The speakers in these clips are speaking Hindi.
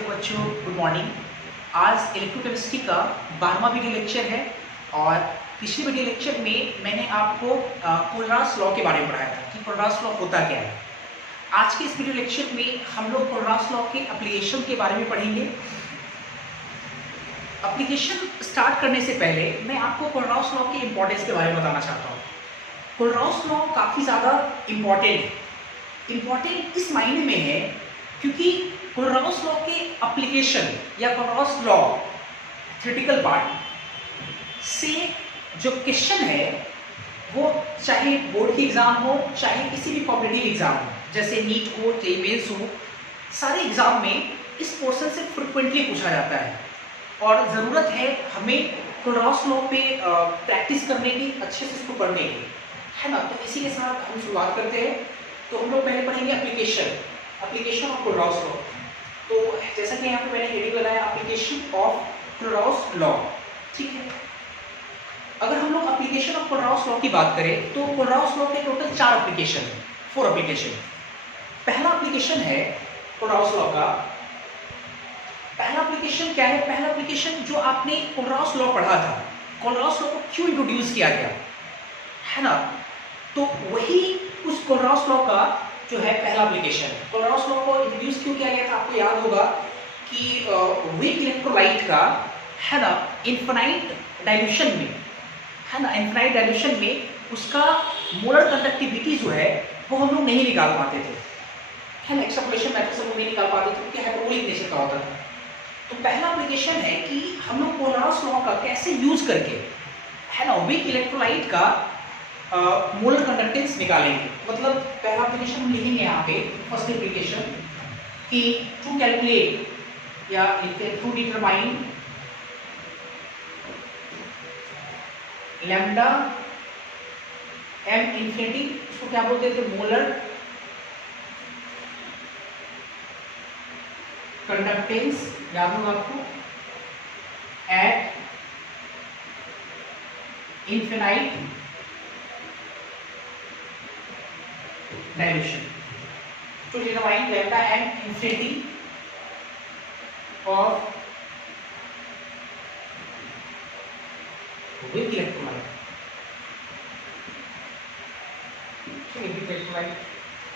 हेलो बच्चों, गुड मॉर्निंग। आज इलेक्ट्रोकेमिस्ट्री का 12वां वीडियो लेक्चर है और पिछले वीडियो लेक्चर में मैंने आपको कोलरास लॉ के बारे में पढ़ाया था कि कोलरास लॉ होता क्या है। आज के इस वीडियो लेक्चर में हम लोग कोलरास लॉ के एप्लीकेशन के बारे में पढ़ेंगे। एप्लीकेशन स्टार्ट करने से पहले मैं आपको कोलरास लॉ के इम्पोर्टेंस के बारे में बताना चाहता हूँ। कोलरास लॉ काफ़ी ज़्यादा इम्पॉर्टेंट है। इम्पॉर्टेंट इस मायने में है क्योंकि कोलरास लॉ के एप्लीकेशन या कोलरास लॉ थ्योरेटिकल पार्ट से जो क्वेश्चन है वो चाहे बोर्ड की एग्जाम हो चाहे किसी भी कॉम्पिटिटिव एग्जाम हो, जैसे नीट हो चाहे मेंस हो, सारे एग्जाम में इस पोर्शन से फ्रिक्वेंटली पूछा जाता है और ज़रूरत है हमें कोलरास लॉ पे प्रैक्टिस करने की, अच्छे से इसको पढ़ने की, है ना। तो इसी के साथ हम शुरुआत करते हैं। तो हम लोग पहले पढ़ेंगे एप्लीकेशन ऑफ कोलरास लॉ। तो जैसा कि यहाँ पे मैंने हेडिंग लगाया एप्लीकेशन ऑफ कोलरास लॉ, ठीक है। अगर हम लोग एप्लीकेशन ऑफ कोलरास लॉ की बात करें तो कोलरास लॉ के टोटल 4 एप्लीकेशन है, 4 एप्लीकेशन। पहला एप्लीकेशन है कोलरास लॉ का, पहला एप्लीकेशन क्या है? पहला एप्लीकेशन जो आपने कोलरास लॉ पढ़ा था, कोलरास लॉ को क्यों इंट्रोड्यूस किया गया, है ना। तो वही उस कोलरास लॉ का जो है पहला एप्लीकेशन। कोलरास लॉ को इंट्रोड्यूस क्यों किया गया था? आपको याद होगा कि वीक इलेक्ट्रोलाइट का, है ना, इनफाइनाइट डाइल्यूशन में, है ना, इनफाइनाइट डाइल्यूशन में उसका मोलर कंडक्टिविटी जो है वो हम लोग नहीं निकाल पाते थे, है ना। एक्सट्रपलेशन मेथड से हम नहीं निकाल पाते थे क्योंकि हाइपरबोलिक नेचर का होता था। तो पहला एप्लीकेशन है कि हम लोग कोलरास लॉ का कैसे यूज करके, है ना, वीक इलेक्ट्रोलाइट का मोलर कंडक्टेंस निकालेंगे। मतलब पहला एप्लीकेशन हम लिखेंगे यहाँ पे, फर्स्ट एप्लीकेशन कि टू कैलकुलेट या लिखते हैं to determine lambda M infinity, इसको क्या बोलते थे? मोलर कंडक्टेंस, याद होगा आपको, at infinite dimension to determine lambda and infinity of weak electrolyte,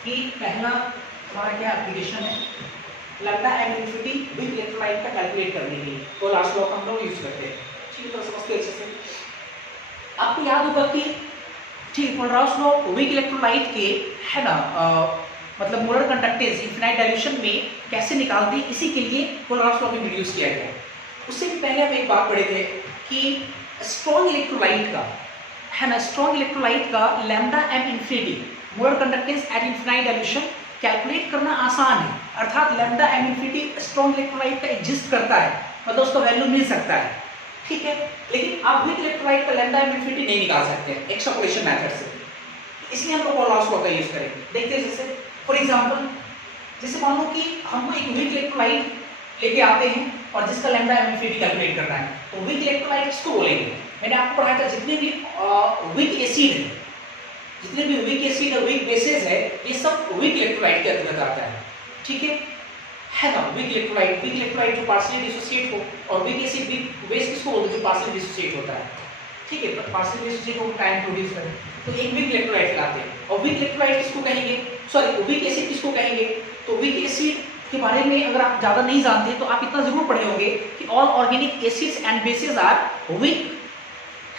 कि पहला हमारा क्या एप्लीकेशन है lambda and infinity week electrolyte का कैलकुलेट करने के लिए कोलरास लॉ का हम लोग यूज करते हैं। ठीक है, तो समझते हैं अच्छे से। आपको याद होगा कि ठीक कोलरास लॉ वीक इलेक्ट्रोलाइट के, है ना, मतलब मोलर कंडक्टेंस इनफिनाइट डाइल्यूशन में कैसे निकालते हैं, इसी के लिए कोलरास लॉ को इंट्रोड्यूस किया गया। उससे भी पहले हम एक बात पढ़े थे कि स्ट्रॉन्ग इलेक्ट्रोलाइट का, है ना, स्ट्रॉन्ग इलेक्ट्रोलाइट का lambda M infinity molar conductance at infinite dilution calculate करना आसान है। अर्थात lambda M infinity strong electrolyte का एग्जिस्ट करता है, मतलब उसका वैल्यू मिल सकता है, ठीक है। लेकिन आप वीक इलेक्ट्रोलाइट का लैम्डा एम इंफिनिटी नहीं निकाल सकते हैं एक्सट्रपलेशन मेथड से, इसलिए हम लोग कोलरास लॉ का यूज करेंगे। देखते हैं जैसे फॉर एग्जांपल, जैसे मान लो कि हमको एक वीक इलेक्ट्रोलाइट लेके आते हैं और जिसका लैम्डा एम इंफिनिटी कैलकुलेट करना है, तो वीक इलेक्ट्रोलाइट किसको बोलेंगे? मैंने आपको पढ़ाया था जितने भी वीक एसिड है, जितने भी वीक एसिड है, वीक बेसेस है, ये सब वीक इलेक्ट्रोलाइट के अंतर्गत आता है, ठीक है ना। वीक इलेक्ट्रोलाइट जो पार्शियली डिसोसिएट हो, और वीक एसिड वीक बेस किसको बोलते हैं? जो पार्शियली डिसोसिएट होता है, ठीक है। पार्शियली डिसोसिएट हो टाइम प्रोड्यूस करे, तो एक वीक इलेक्ट्रोलाइट लाते हैं। और वीक इलेक्ट्रोलाइट किसको कहेंगे? सॉरी, वीक एसिड किसको कहेंगे? तो वीक एसिड के बारे में अगर आप ज़्यादा नहीं जानते तो आप इतना जरूर पढ़े होंगे कि all organic acids and bases are weak,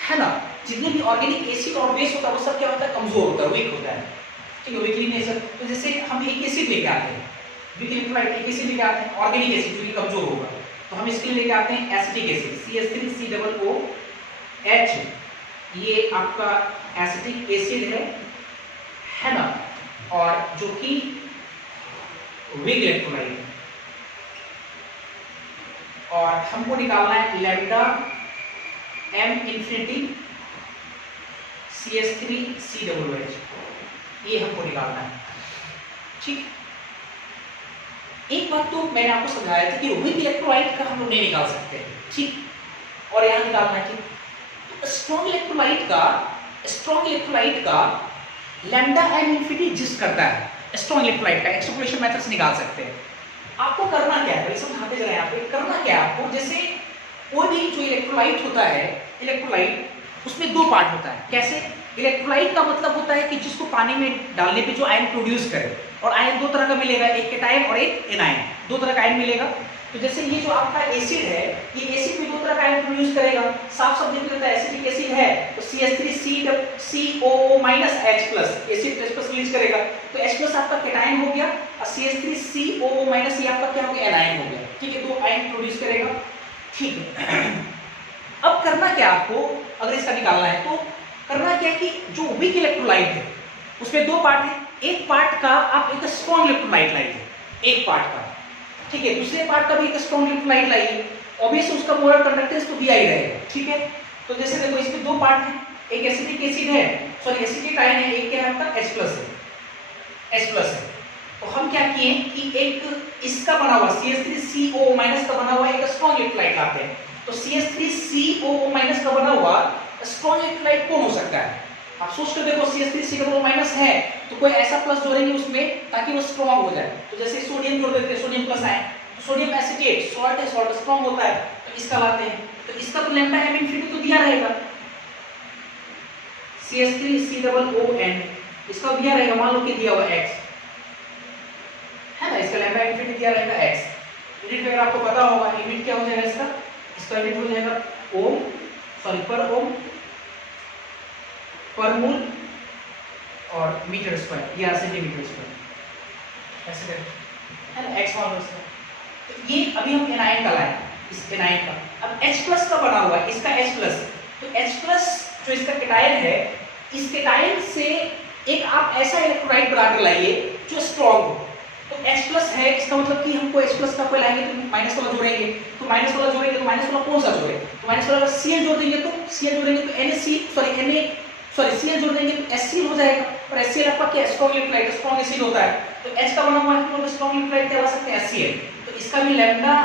है ना। जितने भी ऑर्गेनिक एसिड और बेस होता है वो सब क्या होता है? कमजोर होता है, वीक होता है, ठीक है, वीकली नेचर। तो जैसे हम एक एसिड लेके आते हैं, वीक इलेक्ट्रोलाइट एक एसिड लेके आते हैं, ऑर्गेनिक एसिड जो कि कमजोर होगा, तो हम इसके लिए लेके आते हैं एसिटिक एसिड CH3COOH, ये आपका एसिटिक एसिड है ना, और जो कि वीक इलेक्ट्रोलाइट है। और हमको निकालना है लैम्डा एम इंफिनिटी CH3COOH, ये हमको निकालना है, ठीक। एक बात तो मैंने आपको समझाया था कि वीक इलेक्ट्रोलाइट का हम लोग नहीं निकाल सकते, ठीक, और यहाँ निकालना है, ठीक। तो स्ट्रॉन्ग इलेक्ट्रोलाइट का लैम्डा एम इंफिनिटी एग्जिस्ट करता है, स्ट्रॉन्ग इलेक्ट्रोलाइट का एक्सट्रपलेशन मेथड से निकाल सकते हैं, आपको करना क्या है, समझाते चले यहाँ पे, करना क्या है आपको, जैसे कोई भी जो इलेक्ट्रोलाइट होता है, इलेक्ट्रोलाइट उसमें दो पार्ट होता है। कैसे? इलेक्ट्रोलाइट का मतलब होता है कि जिसको पानी में डालने पे जो आयन प्रोड्यूस करे, और आयन दो तरह का मिलेगा, एक कैटायन और एक एनायन, दो तरह का आयन मिलेगा। तो जैसे ये जो आपका एसिड है, ये एसिड भी दो तरह का आयन प्रोड्यूस करेगा। साफ शब्द में होता है एसिडिक एसिड है तो CH3COO H+, acid H+ release करेगा, तो H+ आपका कैटायन हो गया, और CH3COO- ये आपका क्या हो गया, एनायन हो गया। ठीक है, दो आयन प्रोड्यूस करेगा। ठीक है अब करना क्या आपको, अगर इसका निकालना है तो करना क्या है कि जो वीक इलेक्ट्रोलाइट है उसमें दो पार्ट है, एक पार्ट का आप एक स्ट्रॉन्ग इलेक्ट्रोलाइट लाइए, एक पार्ट का, ठीक है, दूसरे पार्ट का भी एक स्ट्रॉन्ग इलेक्ट्रोलाइट लाइए, ऑब्वियसली उसका मोलर कंडक्टेंस तो दिया ही रहेगा। ठीक है, तो जैसे देखो इसमें दो पार्ट है, एक एसिडिक एसिड है, सॉरी एसिडिक आयन है, एक क्या है आपका H+ है। तो हम क्या किए कि एक इसका बना हुआ CH3COO- का बना हुआ एक स्ट्रॉन्ग इलेक्ट्रोलाइट लाते हैं। तो CH3COO- का बना हुआ स्ट्रॉन्ग इलेक्ट्रोलाइट कौन हो सकता है? आप सोच कर देखो, CH3COO- है तो कोई ऐसा प्लस जोड़ेंगे उसमें ताकि वो स्ट्रॉन्ग हो जाए। तो जैसे सोडियम जोड़ देते हैं, सोडियम प्लस आए, सोडियम एसिटेट, सॉल्ट है, सॉल्ट स्ट्रॉन्ग होता है, तो इसका लाते हैं, तो इसका तो लैम्डा m इनफिनिटी तो दिया रहेगा, CH3COON इसका दिया रहेगा, मान लो कि दिया हुआ x है ना, इसका लैम्डा इनफिनिटी दिया रहेगा x। यूनिट अगर आपको पता होगा, यूनिट क्या हो जाएगा इसका यूनिट हो जाएगा ओम, सॉरी पर ओम, पर मोल और मीटर स्क्वायर या सेंटीमीटर स्क्वायर, ऐसे है ना, x मान लो इसका। तो ये अभी हम एनायन का लाए, इस एनायन का। अब H+ का बना हुआ है, इसका H+, तो H+ जो इसका कैटायन है, इस कैटायन से एक आप ऐसा इलेक्ट्रोलाइट बनाकर लाइए जो स्ट्रॉन्ग हो। तो H+ है, इसका मतलब कि हमको H+ का कोई लाएंगे तो माइनस वाला जोड़ेंगे, तो माइनस वाला जोड़ेंगे तो माइनस वाला कौन सा जोड़े, तो माइनस वाला Cl जोड़ देंगे तो Cl जोड़ेंगे तो Cl जोड़ देंगे तो HCl हो जाएगा, और HCl आपका क्या स्ट्रॉन्ग इलेक्ट्रोलाइट, स्ट्रॉन्ग एसिड होता है, तो H का बना हुआ है तो स्ट्रॉन्ग इलेक्ट्रोलाइट क्या ला सकते हैं, HCl। तो इसका भी लैम्डा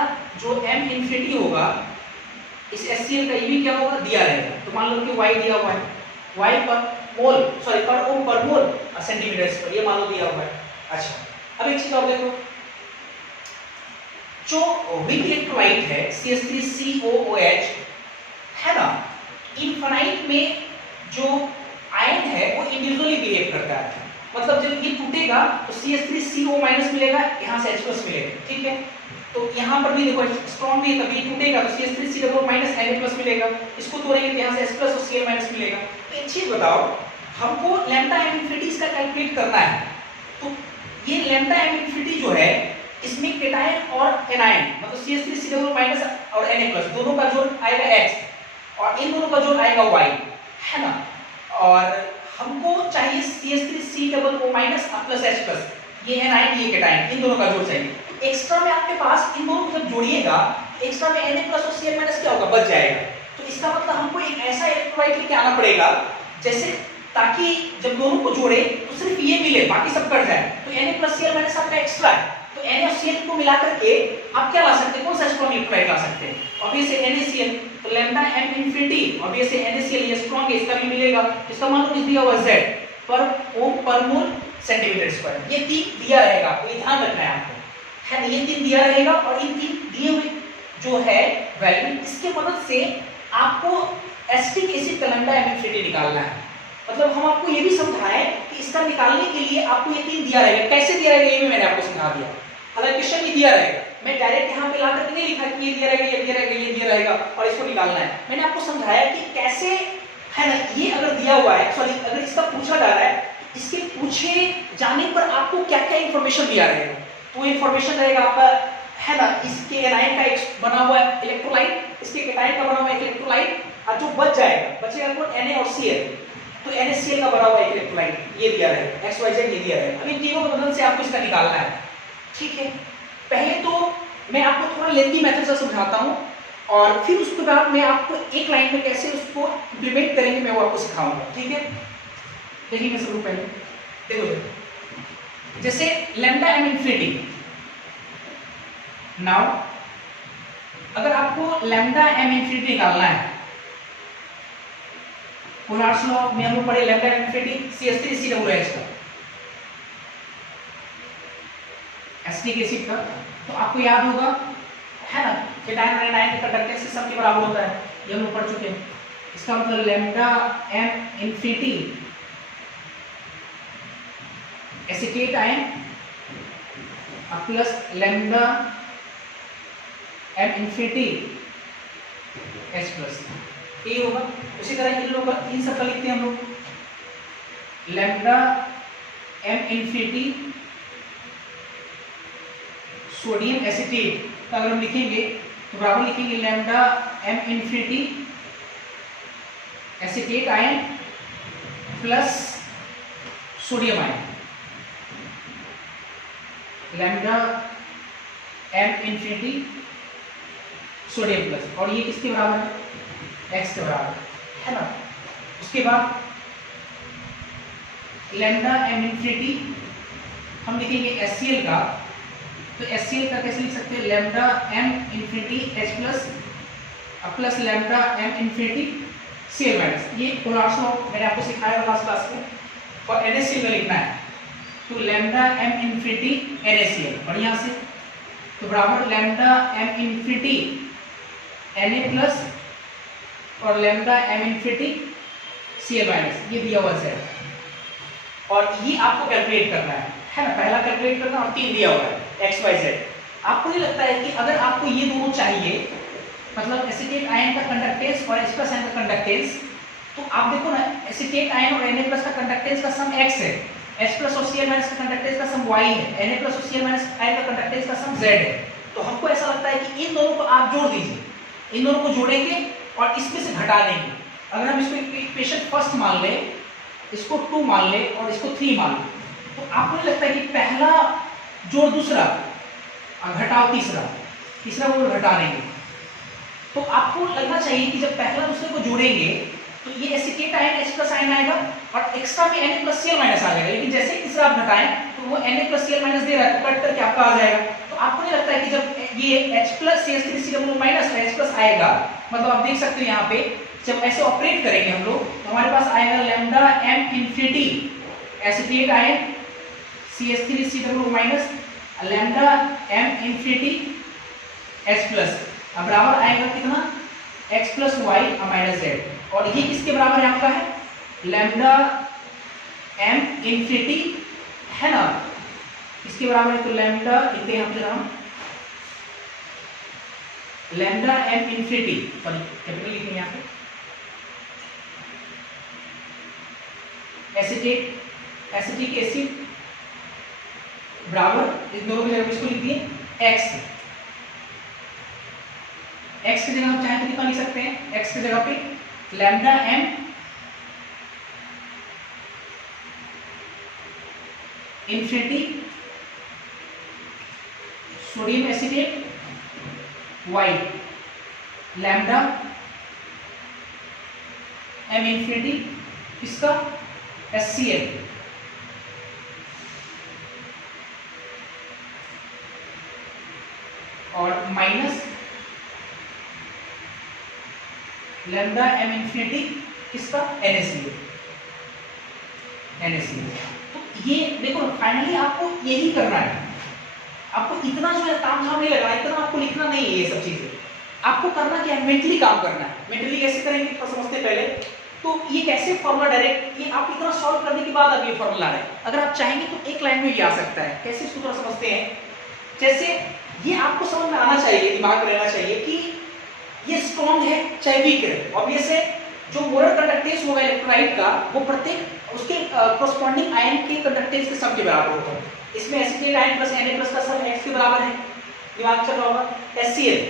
जो m इनफिनिटी होगा, इस HCl का ये भी क्या होगा, दिया रहेगा। तो मान लो कि y दिया हुआ है, y पर मोल, सॉरी पर ओम पर मोल और सेंटीमीटर पर, ये मान लो दिया हुआ है। अच्छा, अब एक चीज और देखो, जो वीक इलेक्ट्रोलाइट है CH3COOH है ना, इनफाइनाइट में जो आयन है वो इंडिविजुअली बिहेव करता है। मतलब जब ये टूटेगा तो CH3CO- मिलेगा, यहाँ से H+ मिलेगा। ठीक है, तो यहाँ पर भी देखो स्ट्रॉन्ग भी है, तभी टूटेगा तो CH3CO- Na+ मिलेगा, इसको तोड़ेंगे तो यहाँ से H+ और Cl- मिलेगा। तो एक चीज बताओ, हमको लैम्डा m इनफिनिटी इसका कैलकुलेट करना है, तो ये लैम्डा m इनफिनिटी जो है इसमें कैटायन और एनायन, मतलब CH3CO- और Na+ दोनों का जोड़ आएगा x, और इन दोनों का जोड़ आएगा y, है ना, और हमको चाहिए CH3COO- H+, ये एनायन ये कैटायन, इन दोनों का जोड़ चाहिए। तो एक्स्ट्रा में आपके पास इन दोनों को जब जोड़िएगा तो एक्स्ट्रा में Na+ और Cl- क्या होगा, बच जाएगा। तो इसका मतलब हमको एक ऐसा इलेक्ट्रोलाइट लेके आना पड़ेगा जैसे, ताकि जब दोनों को जोड़े तो सिर्फ ये मिले, बाकी सब कट जाए। तो Na+ Cl- आपका एक्स्ट्रा है, तो Na और Cl को मिला करके आप क्या ला सकते हैं, कौन सा स्ट्रॉन्ग इलेक्ट्रोलाइट ला सकते हैं, ऑब्वियसली NaCl। तो lambda m infinity obviously NaCl ये स्ट्रॉन्ग है, इसका भी मिलेगा, इसका मान लो दिया हुआ Z पर ओम पर मोल सेंटीमीटर स्क्वायर, ये तीन दिया रहेगा, तो ये ध्यान रखना है आपको, है ना, ये तीन दिया रहेगा, और इन तीन दिए हुए जो है वैल्यू, इसके मदद से आपको एसिटिक एसिड का लैम्डा m इनफिनिटी निकालना है। मतलब हम आपको ये भी समझाएं कि इसका निकालने के लिए आपको ये तीन दिया रहेगा, कैसे दिया रहेगा ये भी मैंने आपको समझा दिया, हालांकि क्वेश्चन ये दिया रहेगा, मैं डायरेक्ट यहाँ पे ला करके नहीं लिखा कि ये दिया रहेगा, ये दिया रहेगा, ये दिया रहेगा और इसको निकालना है। मैंने आपको समझाया कि कैसे, है ना, ये अगर दिया हुआ है, सॉरी अगर इसका पूछा जा रहा है, इसके पूछे जाने पर आपको क्या क्या इंफॉर्मेशन दिया रहेगा, तो इंफॉर्मेशन रहेगा आपका, है ना, इसके एनायन का एक बना हुआ इलेक्ट्रोलाइट, इसके कैटायन का बना हुआ इलेक्ट्रोलाइट, और जो बच जाएगा, बचेगा कौन, Na और Cl, तो NaCl का बना हुआ इलेक्ट्रोलाइट ये दिया रहेगा, XYZ ये दिया रहेगा। अब इन तीनों की मदद से आपको इसका निकालना है। ठीक है, पहले तो मैं आपको थोड़ा लेंथी मेथड से समझाता हूँ, और फिर उसके बाद मैं आपको एक लाइन में कैसे उसको इंप्लीमेंट करेंगे मैं वो आपको सिखाऊंगा। ठीक है, देखिए मैं शुरू पहले देखो, जैसे लैम्डा m इनफिनिटी, नाउ अगर आपको लैम्डा m इनफिनिटी निकालना है, कोलर्स लॉ में हम लोग पढ़े लैम्डा m इनफिनिटी CH3COOH का, एसिटिक एसिड का, तो आपको याद होगा, है ना, केटायन और एनायन के कंडक्टेंस के सम के बराबर होता है, ये हम लोग पढ़ चुके हैं। इसका मतलब lambda M infinity acetate ion plus lambda M infinity H plus ये होगा। उसी तरह इन लोगों का इन सब का लिखते हैं हम लोग, lambda M infinity sodium acetate का अगर हम लिखेंगे तो बराबर लिखेंगे lambda M infinity acetate ion plus sodium ion, lambda M infinity sodium plus, और ये किसके बराबर है, एक्स के बराबर है ना। उसके बाद लैम्डा एम इन्फिनिटी हम लिखेंगे HCl का, तो HCl का कैसे लिख सकते हैं, lambda M infinity H plus plus lambda M infinity Cl minus. ये कोलार्स लॉ मैंने आपको सिखाया लास्ट क्लास में, और NaCl में लिखना है, तो लैम्डा एम इन्फिनिटी NaCl बढ़िया से, तो बराबर lambda M infinity Na plus और lambda M infinity Cl minus, ये दिया हुआ है और ये आपको कैलकुलेट करना है ना, पहला कैलकुलेट करना और 3 दिया हुआ है x y z। आपको नहीं लगता है कि अगर आपको ये दोनों चाहिए, मतलब एसीटेट आयन का कंडक्टेंस और H प्लस आयन का कंडक्टेंस, तो आप देखो ना एसीटेट आयन और Na प्लस का कंडक्टेंस का सम x है, H प्लस और Cl माइनस का कंडक्टेंस का सम y है, Na प्लस और Cl माइनस आयन का कंडक्टेंस का सम z है। तो हमको ऐसा लगता है कि इन दोनों को आप जोड़ दीजिए, इन दोनों को जोड़ेंगे और इसमें से घटा देंगे। अगर हम इसको इक्वेशन फर्स्ट मान ले, इसको 2 मान ले और इसको 3 मान ले, तो आपको नहीं लगता है कि पहला जोड़ दूसरा और घटाओ तीसरा, तीसरा को घटा देंगे, तो आपको लगना चाहिए कि जब पहला दूसरे को जोड़ेंगे तो ये acetate ion H plus ion आएगा और एक्स्ट्रा में Na प्लस Cl माइनस आ जाएगा, लेकिन जैसे ही तीसरा आप घटाएं तो वो Na प्लस Cl माइनस दे रहा है, कट करके आपका आ जाएगा। तो आपको नहीं लगता है कि जब ये H plus CH3CW minus H plus आएगा, मतलब आप देख सकते हैं यहाँ पे जब ऐसे ऑपरेट करेंगे हम लोग तो हमारे पास आएगा lambda M infinity acetate ion CH3CW minus lambda M infinity H plus, अब बराबर आएगा कितना, x plus Y minus Z, और ये किसके बराबर है आपका है, लैम्डा एम इन्फिनिटी, है ना, इसके बराबर है। तो लैम्डा लिखते हैं हम नाम, लैम्डा एम इन्फिनिटी कैपिटल लिखेंगे यहाँ पे, एसिटिक एसिड बराबर इस दोनों की जगह इसको लिख दिए x, x की जगह हम चाहें तो कितना लिख सकते हैं, x की जगह पे lambda M infinity sodium acetate y lambda M infinity इसका HCl, और माइनस लैम्डा एम इन्फिनिटी इसका NaCl। तो ये देखो फाइनली आपको यही करना है, आपको इतना जो है काम नहीं लगाना, इतना आपको लिखना नहीं है, ये सब चीजें आपको करना क्या है, मेंटली काम करना है। मेंटली कैसे करेंगे तो समझते हैं पहले, तो ये कैसे फॉर्मूला डायरेक्ट, ये आप इतना सॉल्व करने के बाद आप ये फॉर्मूला रहे, अगर आप चाहेंगे तो एक लाइन में ये आ सकता है। कैसे इसको थोड़ा समझते हैं, जैसे ये आपको समझ में आना चाहिए, दिमाग में रहना चाहिए कि ये स्ट्रॉन्ग है चाहे वीक है, ऑब्वियस है जो मोलर कंडक्टेंस होगा इलेक्ट्रोलाइट का वो प्रत्येक उसके कोरस्पॉन्डिंग आयन के कंडक्टेंस के सम के बराबर होगा। इसमें acetate ion plus Na plus का सम x के बराबर है, दिमाग चल रहा होगा। HCl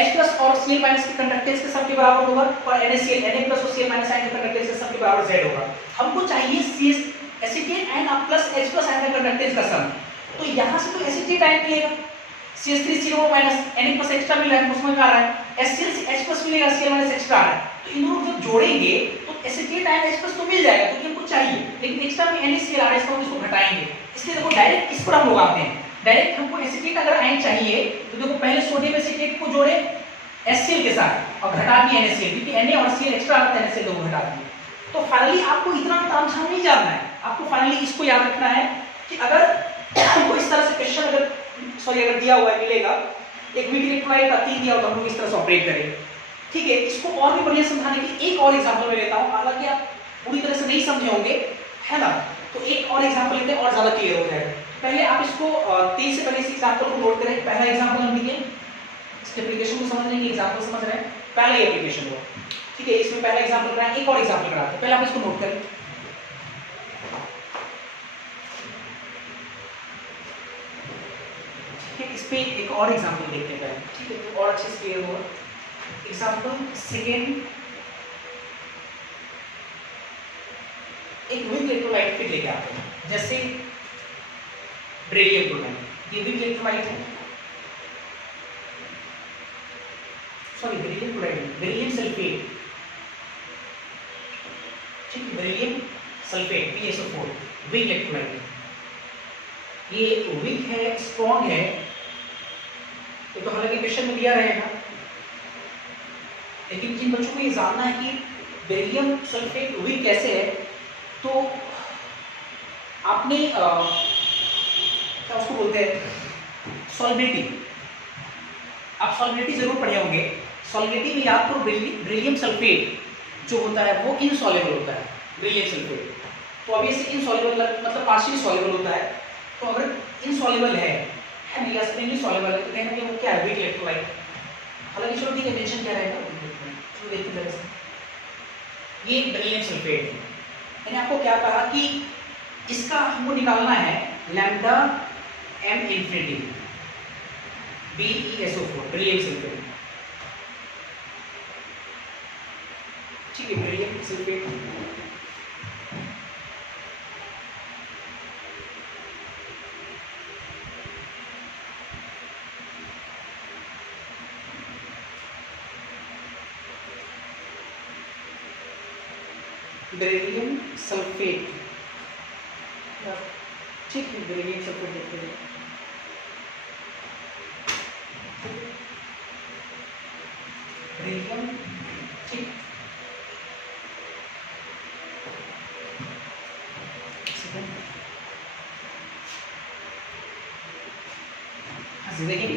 H प्लस और Cl माइनस के कंडक्टेंस के सम के बराबर होगा, और NaCl Na प्लस और Cl माइनस आयन के कंडक्टेंस के सम के बराबर Z होगा। हमको चाहिए acetate ion plus H plus ion के कंडक्टेंस का सम, तो यहाँ से तो एसीटेट आयन मिलेगा, CH3COO minus Na plus extra मिल रहा है, उसमें क्या आ रहा है, HCl से H प्लस मिलेगा, Cl माइनस एक्स्ट्रा आ रहा है, तो इन दोनों को जब जोड़ेंगे तो एसीटेट आयन H प्लस तो मिल जाएगा क्योंकि हमको चाहिए, लेकिन एक्स्ट्रा में NaCl आ रहा है, इसको हम इसको घटाएंगे। इसलिए देखो डायरेक्ट इस पर हम लोग आते हैं, डायरेक्ट हमको एसीटेट अगर आयन चाहिए तो देखो पहले सोडियम एसीटेट को जोड़े HCl के साथ और घटा दिए NaCl, क्योंकि Na और Cl एक्स्ट्रा आता है, NaCl को घटा दिए। तो फाइनली आपको इतना तामझाम नहीं जानना है, आपको फाइनली इसको याद रखना है कि अगर कोई इस तरह से क्वेश्चन अगर सॉरी अगर दिया हुआ है मिलेगा, एक वीक इलेक्ट्रोलाइट का 3 दिया होगा, हम लोग इस तरह से ऑपरेट करेंगे। ठीक है, इसको और भी बढ़िया समझाने के एक और एग्जांपल मैं लेता हूं, हालांकि आप पूरी तरह से नहीं समझे होंगे, है ना, तो एक और एग्जांपल लेते हैं और ज्यादा क्लियर हो जाएगा। पहले आप इसको 3 से पहले इस एग्जांपल को नोट करें। पहला एग्जांपल हम लिखें, इस एप्लीकेशन को समझ लेंगे, एग्जांपल समझ रहे हैं, पहला ही एप्लीकेशन हुआ। ठीक है, इसमें पहला एग्जांपल कराएं, एक और एग्जांपल कराते हैं, पहले आप इसको नोट करें। इस पे एक और एग्जांपल देखते हैं पहले, ठीक है, तो और अच्छे से क्लियर होगा। एग्जांपल सेकेंड, एक वीक इलेक्ट्रोलाइट फिर लेके आते हैं, जैसे बेरिलियम क्लोराइड, ये वीक इलेक्ट्रोलाइट है, sorry beryllium chloride, beryllium sulphate, ठीक है, beryllium sulphate PSO4 weak electrolyte. ये वीक है, स्ट्रॉन्ग है, ये तो हालांकि क्वेश्चन में दिया रहेगा, लेकिन जिन बच्चों को ये जानना है कि बेरिलियम सल्फेट वीक कैसे है, तो आपने क्या उसको बोलते हैं, सॉल्बिलिटी, आप सॉल्बिलिटी जरूर पढ़े होंगे। सॉल्बिलिटी में याद करो, बेरिलियम सल्फेट जो होता है वो इनसॉल्युबल होता है, बेरिलियम सल्फेट, तो अब ये इनसॉल्युबल मतलब पार्शियली सॉल्युबल होता है, तो अगर इनसॉल्युबल है ना, या स्प्रिंगली सॉल्युबल है, तो कहना कि वो क्या है, वीक इलेक्ट्रोलाइट। हालांकि चलो ठीक है, मेंशन क्या रहेगा, चलो देखते हैं जरा से। ये बेरिलियम सल्फेट है, मैंने आपको क्या कहा कि इसका हमको निकालना है lambda m infinity BeSO4 beryllium sulphate, ठीक है, बेरिलियम सल्फेट। बेरिलियम सल्फेट, ठीक है, बेरिलियम सल्फेट देखते हैं। बेरिलियम, ठीक, देखेंगे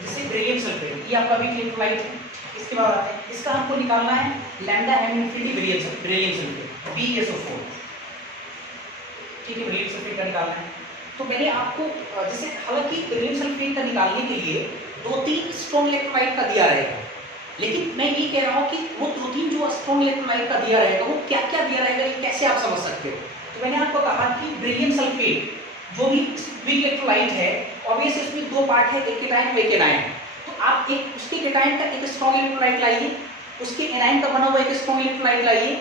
जैसे बेरिलियम सल्फेट, ये आपका वीक इलेक्ट्रोलाइट है। इसके बाद आते हैं, इसका हमको निकालना है lambda m infinity beryllium sulphate BeSO4, ठीक है, बेरिलियम सल्फेट का निकालना है। तो मैंने आपको जैसे, हालांकि बेरिलियम सल्फेट का निकालने के लिए 2-3 स्ट्रॉन्ग इलेक्ट्रोलाइट का दिया रहेगा, लेकिन मैं ये कह रहा हूँ कि वो 2-3 जो स्ट्रॉन्ग इलेक्ट्रोलाइट का दिया रहेगा, वो क्या क्या दिया रहेगा, ये कैसे आप समझ सकते हो। तो मैंने आपको कहा कि बेरिलियम सल्फेट जो भी वीक इलेक्ट्रोलाइट है, ऑब्वियसली इसमें 2 पार्ट है, एक केटायन और एक एनायन। तो आप एक उसके केटायन का एक स्ट्रॉन्ग इलेक्ट्रोलाइट लाइए, उसके एनायन का बना हुआ एक स्ट्रॉन्ग इलेक्ट्रोलाइट लाइए,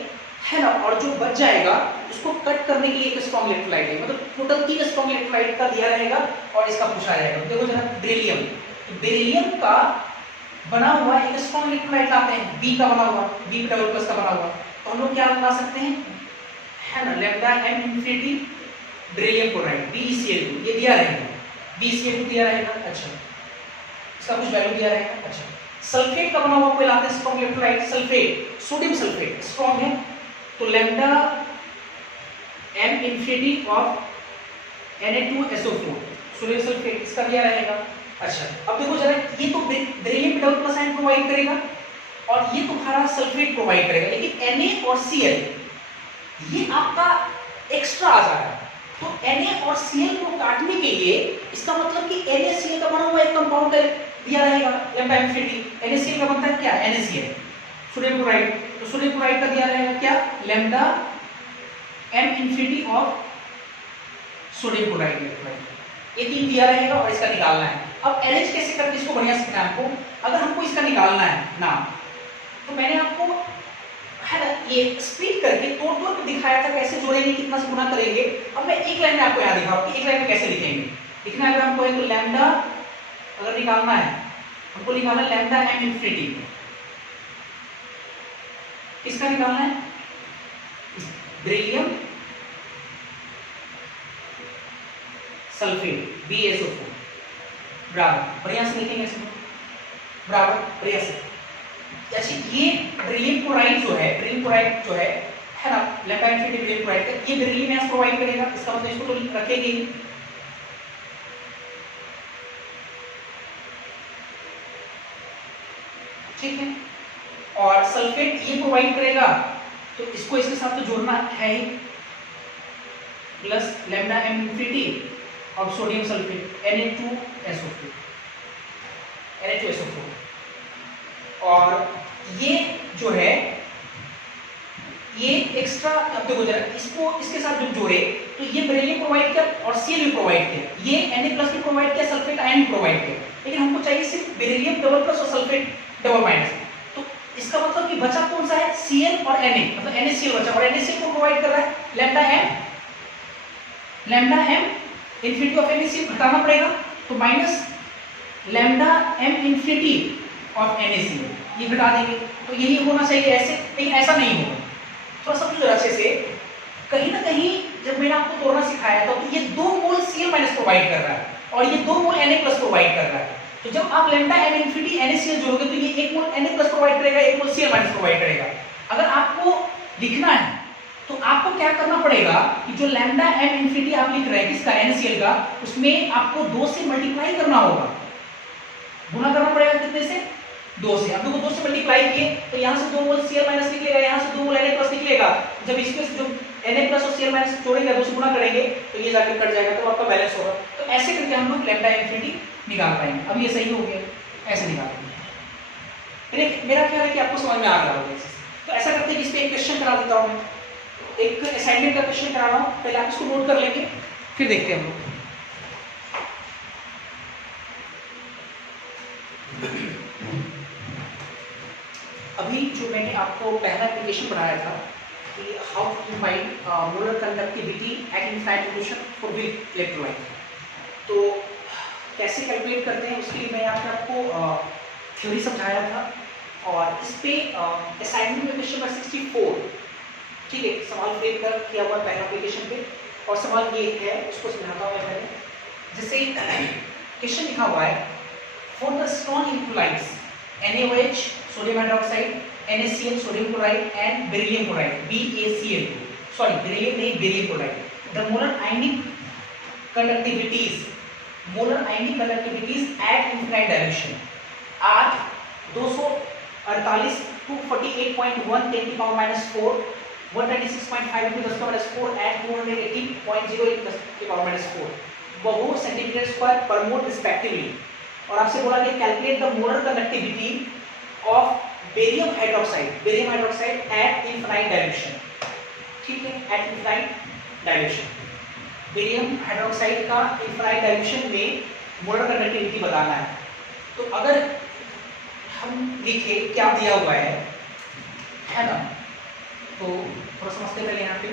है ना, और जो बच जाएगा उसको कट करने के लिए एक स्ट्रॉन्ग इलेक्ट्रोलाइट है, मतलब टोटल 3 स्ट्रॉन्ग इलेक्ट्रोलाइट का दिया रहेगा और इसका पूछा जाएगा। देखो जरा, बेरिलियम, तो बेरिलियम का बना हुआ एक स्ट्रॉन्ग इलेक्ट्रोलाइट लाते हैं, B का बना हुआ, B डबल प्लस का बना हुआ, तो हम लोग क्या लगा सकते हैं, है ना, lambda m infinity beryllium chloride BeCl2, ये दिया रहेगा, BeCl2 दिया रहेगा, अच्छा, इसका कुछ वैल्यू दिया रहेगा, अच्छा। सल्फेट का बना हुआ कोई लाते हैं strong electrolyte, sulphate, sodium sulphate strong है, तो lambda m infinity of Na2SO4 sodium sulphate, इसका दिया रहेगा, अच्छा। अब देखो जरा, ये तो beryllium double plus ion provide करेगा और ये तुम्हारा सल्फेट प्रोवाइड करेगा, लेकिन Na और Cl ये आपका एक्स्ट्रा आ जा रहा है, तो Na और Cl को काटने के लिए, इसका मतलब कि NaCl का बना हुआ एक कंपाउंड दिया रहेगा लैम्डा इंफिनिटी, NaCl का बनता है क्या, NaCl सोडियम क्लोराइड, तो सोडियम क्लोराइड का दिया रहेगा क्या, lambda m infinity of sodium chloride electrolyte, ये 3 दिया रहेगा और इसका निकालना है। अब NH कैसे करके इसको बढ़िया सीखना है आपको, अगर हमको इसका निकालना है ना, तो मैंने आपको, है ना, ये स्प्लिट करके तोड़ के दिखाया था कैसे जोड़ेंगे, कितना से गुना करेंगे। अब मैं एक लाइन में आपको यहाँ दिखाऊं कि एक लाइन में कैसे लिखेंगे। लिखना है अगर हमको है तो लैम्डा, अगर निकालना है हमको निकालना है लैम्डा m इंफिनिटी, किसका निकालना है, बेरिलियम सल्फेट BeSO4, बराबर, बढ़िया से लिखेंगे इसको, बराबर, बढ़िया से। अच्छा, ये बेरिलियम क्लोराइड जो है, बेरिलियम क्लोराइड जो है ना, लैम्डा इंफिनिटी बेरिलियम क्लोराइड का, ये बेरिलियम गैस प्रोवाइड करेगा, इसका मतलब इसको तो रखेंगे ही। ठीक है। और सल्फेट ये प्रोवाइड करेगा, तो इसको इसके साथ तो जोड़ना है ही, प्लस लैम्डा एम इन्फिनिटी और सोडियम सल्फेट Na2SO4 और ये जो है ये एक्स्ट्रा अब देखो जरा इसको इसके साथ जब जोड़े तो ये बेरिलियम प्रोवाइड किया और Cl भी प्रोवाइड किया, ये Na+ भी प्रोवाइड किया, सल्फेट आयन भी प्रोवाइड किया, लेकिन हमको चाहिए सिर्फ बेरिलियम डबल प्लस और सल्फेट डबल माइनस। तो इसका मतलब कि बचा कौन सा है, Cl और Na, मतलब NaCl बचा और NaCl को प्रोवाइड कर रहा है lambda m infinity of NaCl घटाना पड़ेगा, तो minus lambda m infinity of NaCl ये घटा देंगे, तो यही होना चाहिए ऐसे, लेकिन ऐसा नहीं होगा। थोड़ा समझो अच्छे से, कहीं ना कहीं जब मैंने आपको तोड़ना सिखाया था तो ये 2 मोल Cl- प्रोवाइड कर रहा है और ये 2 मोल Na+ प्रोवाइड कर रहा है, तो जब आप लैम्डा m इन्फिनिटी NaCl जोड़ोगे तो ये 1 मोल Na+ प्रोवाइड करेगा, 1 मोल Cl- प्रोवाइड करेगा। अगर आपको लिखना है तो आपको क्या करना पड़ेगा कि जो लैम्डा m इन्फिनिटी आप लिख रहे हैं किसका, NaCl का, उसमें आपको 2 से मल्टीप्लाई करना होगा, गुणा करना पड़ेगा कितने से, 2 से। अब देखो 2 से मल्टीप्लाई किए तो यहाँ से 2 मोल Cl- निकलेगा, यहाँ से 2 मोल Na+ निकलेगा, जब इसमें जो Na+ और Cl- जोड़ेंगे 2 से गुणा करेंगे तो ये जाकर कट जाएगा, तो आपका बैलेंस होगा। तो ऐसे करके हम लोग लैम्डा इन्फिनिटी निकाल पाएंगे। अब ये सही हो गया, ऐसे निकालेंगे। मेरा ख्याल है कि आपको समझ में आ रहा होगा। तो ऐसा करते हैं इस पे एक क्वेश्चन करा देता हूँ, एक असाइनमेंट का क्वेश्चन करा रहा हूँ, पहले आप इसको नोट कर लेंगे फिर देखते हैं हम लोग। अभी जो मैंने आपको पहला एप्लीकेशन पढ़ाया था कि how to find molar conductivity at infinite solution for weak electrolyte, तो कैसे कैलकुलेट करते हैं उसके लिए मैं यहाँ पे आपको थ्योरी समझाया था, और इस पे असाइनमेंट में क्वेश्चन नंबर 64, ठीक है, सवाल फ्रेम कर किया हुआ पहला एप्लीकेशन पे, और सवाल ये है उसको समझाता हूँ मैं पहले। जैसे क्वेश्चन लिखा हुआ है, for the strong electrolytes NaOH sodium hydroxide, NaCl sodium chloride and beryllium chloride BaCl, sorry beryllium नहीं beryllium chloride, the molar ionic conductivities at infinite dimension are 248 to 48.1 10 to the power minus 4, 196.5 into 10 to the power minus 4 and 218.0 into 10 to the power minus 4 बहु सेंटीमीटर स्क्वायर पर मोल रिस्पेक्टिवली। और आपसे बोला कि calculate the molar conductivity of barium hydroxide eight infinite dimension, ठीक है, eight infinite dimension. Barium hydroxide का इनफाइनाइट डायमेंशन में मोलर कंडक्टिविटी बताना है। तो अगर हम लिखे क्या दिया हुआ है ना, तो थोड़ा समझते पहले यहाँ पे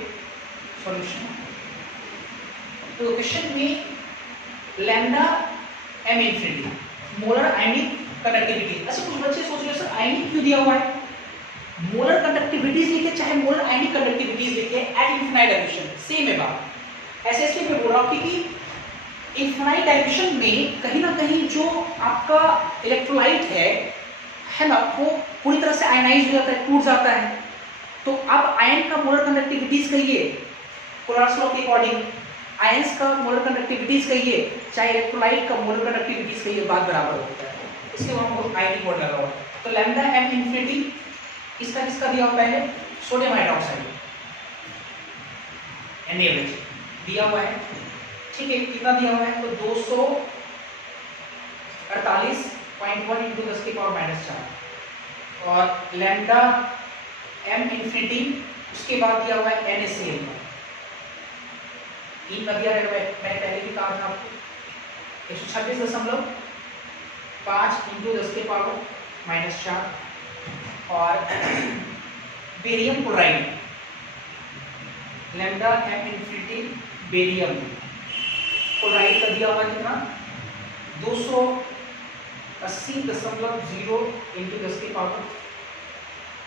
सॉल्यूशन। तो क्वेश्चन में लैम्डा m इन्फिनिटी मोलर आयनिक कंडक्टिविटी, ऐसे कुछ बच्चे सोच रहे हैं सर आयनिक क्यों दिया हुआ है, मोलर कंडक्टिविटीज लिखे चाहे मोलर आयनिक कंडक्टिविटीज लिखे एट इनफाइनाइट डायमेंशन सेम है बात। ऐसे इसलिए मैं बोल रहा हूँ क्योंकि इनफाइनाइट डायमेंशन में कहीं ना कहीं जो आपका इलेक्ट्रोलाइट है ना, वो पूरी तरह से आयनाइज हो जाता है, टूट जाता है। तो आप आयन का मोलर कंडक्टिविटीज कहिए कोलरास लॉ के अकॉर्डिंग, आयंस का मोलर कंडक्टिविटीज कहिए चाहे इलेक्ट्रोलाइट का मोलर कंडक्टिविटीज कहिए, बात बराबर होता है। इसके बाद हमको आयनिक मोड लगा हुआ है। तो लैम्डा m इन्फिनिटी इसका किसका दिया हुआ है, सोडियम हाइड्रोक्साइड NaOH दिया हुआ है, ठीक है, कितना दिया हुआ है, तो 248.1 into 10 की पावर माइनस 4, और लैम्डा m इन्फिनिटी उसके बाद दिया हुआ है NaCl का दिया है, मैंने पहले भी कहा था आपको 126.5 into 10 की पावर माइनस 4, और barium chloride lambda m infinity barium chloride का दिया हुआ कितना 280.0 into 10 की पावर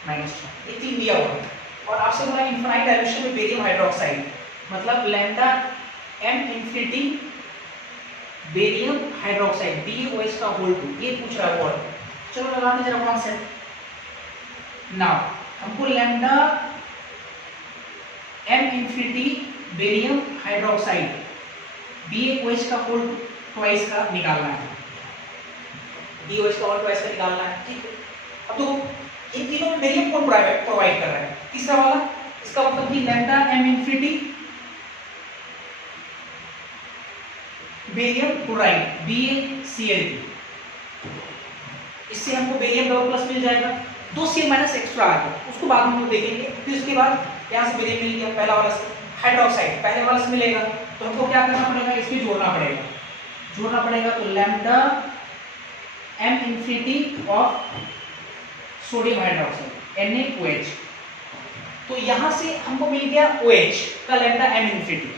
माइनस 4, ये 3 दिया हुआ है। और आपसे बोला इनफाइनाइट डायमेंशन में बेरियम हाइड्रोक्साइड, मतलब lambda m infinity barium hydroxide BaOH का होल 2, ये पूछ रहा है वर्ड। चलो लगाते जरा कॉन्सेप्ट। नाउ हमको lambda m infinity barium hydroxide BaOH का होल ट्वाइस का निकालना है, BaOH का होल ट्वाइस का निकालना है, ठीक है। अब देखो इन तीनों में वेरिएबल कौन प्रोवाइड कर रहा है? तीसरा वाला, इसका मतलब कि lambda M infinity barium chloride BaCl, इससे हमको बेरियम डबल प्लस मिल जाएगा, 2 Cl माइनस एक्स्ट्रा आ गया, उसको बाद में हम लोग देखेंगे। फिर उसके बाद यहाँ से बेरियम मिल गया, पहला वाला से हाइड्रोक्साइड पहले वाला से मिलेगा, तो हमको क्या करना पड़ेगा, इसमें जोड़ना पड़ेगा। तो lambda M infinity of sodium hydroxide NaOH, तो यहाँ से हमको मिल गया OH का लैम्डा एम इंफिनिटी।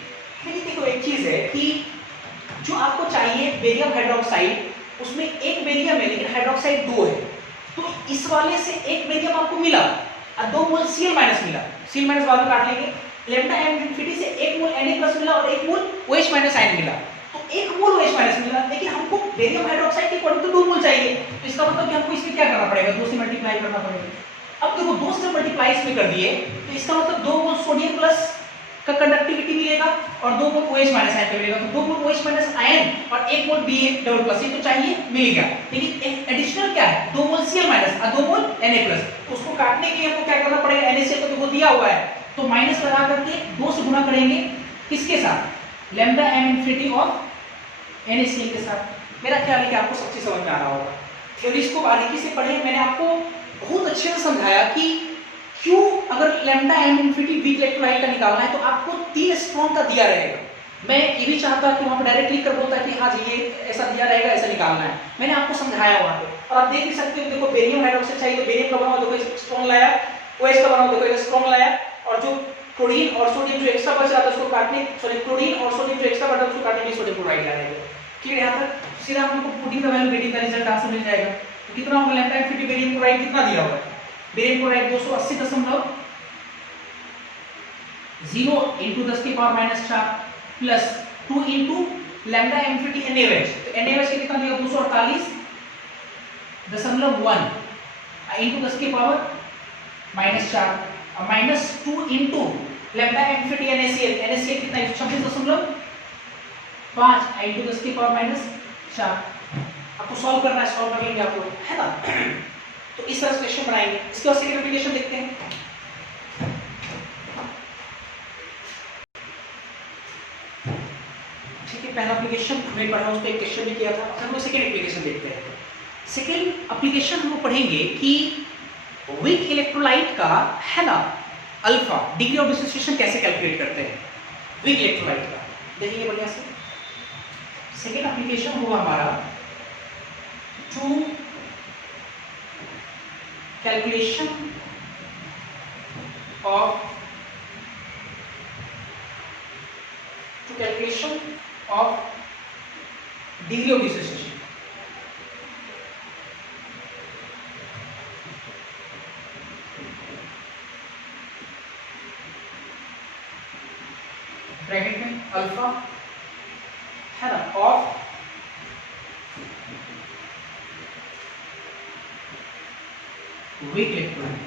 लेकिन देखो एक चीज है कि जो आपको चाहिए बेरियम हाइड्रोक्साइड, उसमें एक बेरियम है लेकिन हाइड्रोक्साइड 2 है, तो इस वाले से एक बेरियम आपको मिला और 2 मोल Cl माइनस मिला, Cl माइनस बाद में काट लेंगे। लैम्डा एम इंफिनिटी से 1 मोल Na प्लस मिला और 1 मोल OH माइनस आयन मिला, तो 1 मोल OH माइनस मिला, लेकिन हमको बेरियम हाइड्रोक्साइड की क्वांटिटी 2 मोल चाहिए, तो इसका मतलब कि हमको इसमें क्या करना पड़ेगा, 2 से मल्टीप्लाई करना पड़ेगा। अब देखो 2 से मल्टीप्लाई इसमें कर दिए, तो इसका मतलब 2 मोल सोडियम प्लस का कंडक्टिविटी मिलेगा और 2 मोल OH माइनस आयन मिलेगा, तो 2 मोल OH माइनस आयन और 1 मोल Ba डबल प्लस, ये तो चाहिए मिल गया, लेकिन एक एडिशनल क्या है, 2 मोल Cl माइनस और 2 मोल Na प्लस, तो उसको काटने के लिए हमको क्या करना पड़ेगा, NaCl तो देखो दिया हुआ है, तो माइनस लगा करके 2 से गुणा करेंगे, किसके साथ, lambda M infinity of NaCl के साथ। मेरा ख्याल है कि आपको सब चीज समझ में आ रहा होगा। थ्योरीज को बारीकी से पढ़े, मैंने आपको बहुत अच्छे से समझाया कि क्यों अगर lambda M infinity weak electrolyte का निकालना है तो आपको 3 स्ट्रॉन्ग का दिया रहेगा। मैं ये भी चाहता कि वहां पर डायरेक्ट लिख कर बोलता कि हाँ जी ये ऐसा दिया रहेगा, ऐसा निकालना है, मैंने आपको समझाया वहां पे, और आप देख भी सकते हो। देखो बेरियम हाइड्रोक्साइड चाहिए तो बेरियम का बना हुआ देखो स्ट्रॉन्ग लाया, OH का बना हुआ देखो स्ट्रॉन्ग लाया, और जो क्लोरीन और सोडियम जो एक्स्ट्रा बच रहा था उसको काटने, सॉरी क्लोरीन और सोडियम जो एक्स्ट्रा बचा था उसको काटने के लिए सोडियम क्लोराइड ला देंगे। क्लियर? यहाँ तक सीधा हमको पुटिंग का वैल्यू गेटिंग का रिजल्ट आंसर मिल जाएगा। तो कितना होगा, लैम्डा इंफिनिटी बेरियम क्लोराइड कितना दिया हुआ है, बेरियम क्लोराइड 280.0 into 10 की power minus 4 plus 2 into lambda infinity NaOH, तो NaOH के कितना दिया 248.1 into 10 की पावर माइनस 4 और minus 2 into lambda infinity NaCl कितना 26.5 into 10 की पावर माइनस 4। आपको सॉल्व करना है, सॉल्व कर लेंगे आप लोग, है ना। तो इस तरह से क्वेश्चन बनाएंगे। इसके बाद सेकंड एप्लीकेशन देखते हैं। ठीक है, पहला एप्लीकेशन हमें पढ़ा, उस पर एक क्वेश्चन भी किया था। अब हम लोग सेकंड एप्लीकेशन देखते हैं। सेकंड एप्लीकेशन हम लोग पढ़ेंगे कि वीक इलेक्ट्रोलाइट का, है ना, अल्फा डिग्री ऑफ डिसोसिएशन कैसे कैलकुलेट करते हैं वीक इलेक्ट्रोलाइट का, देखिए बढ़िया से। सेकंड एप्लीकेशन होगा हमारा to calculation of degree of dissociation. Bracket में अल्फा, है ना, ऑफ वीक इलेक्ट्रोलाइट।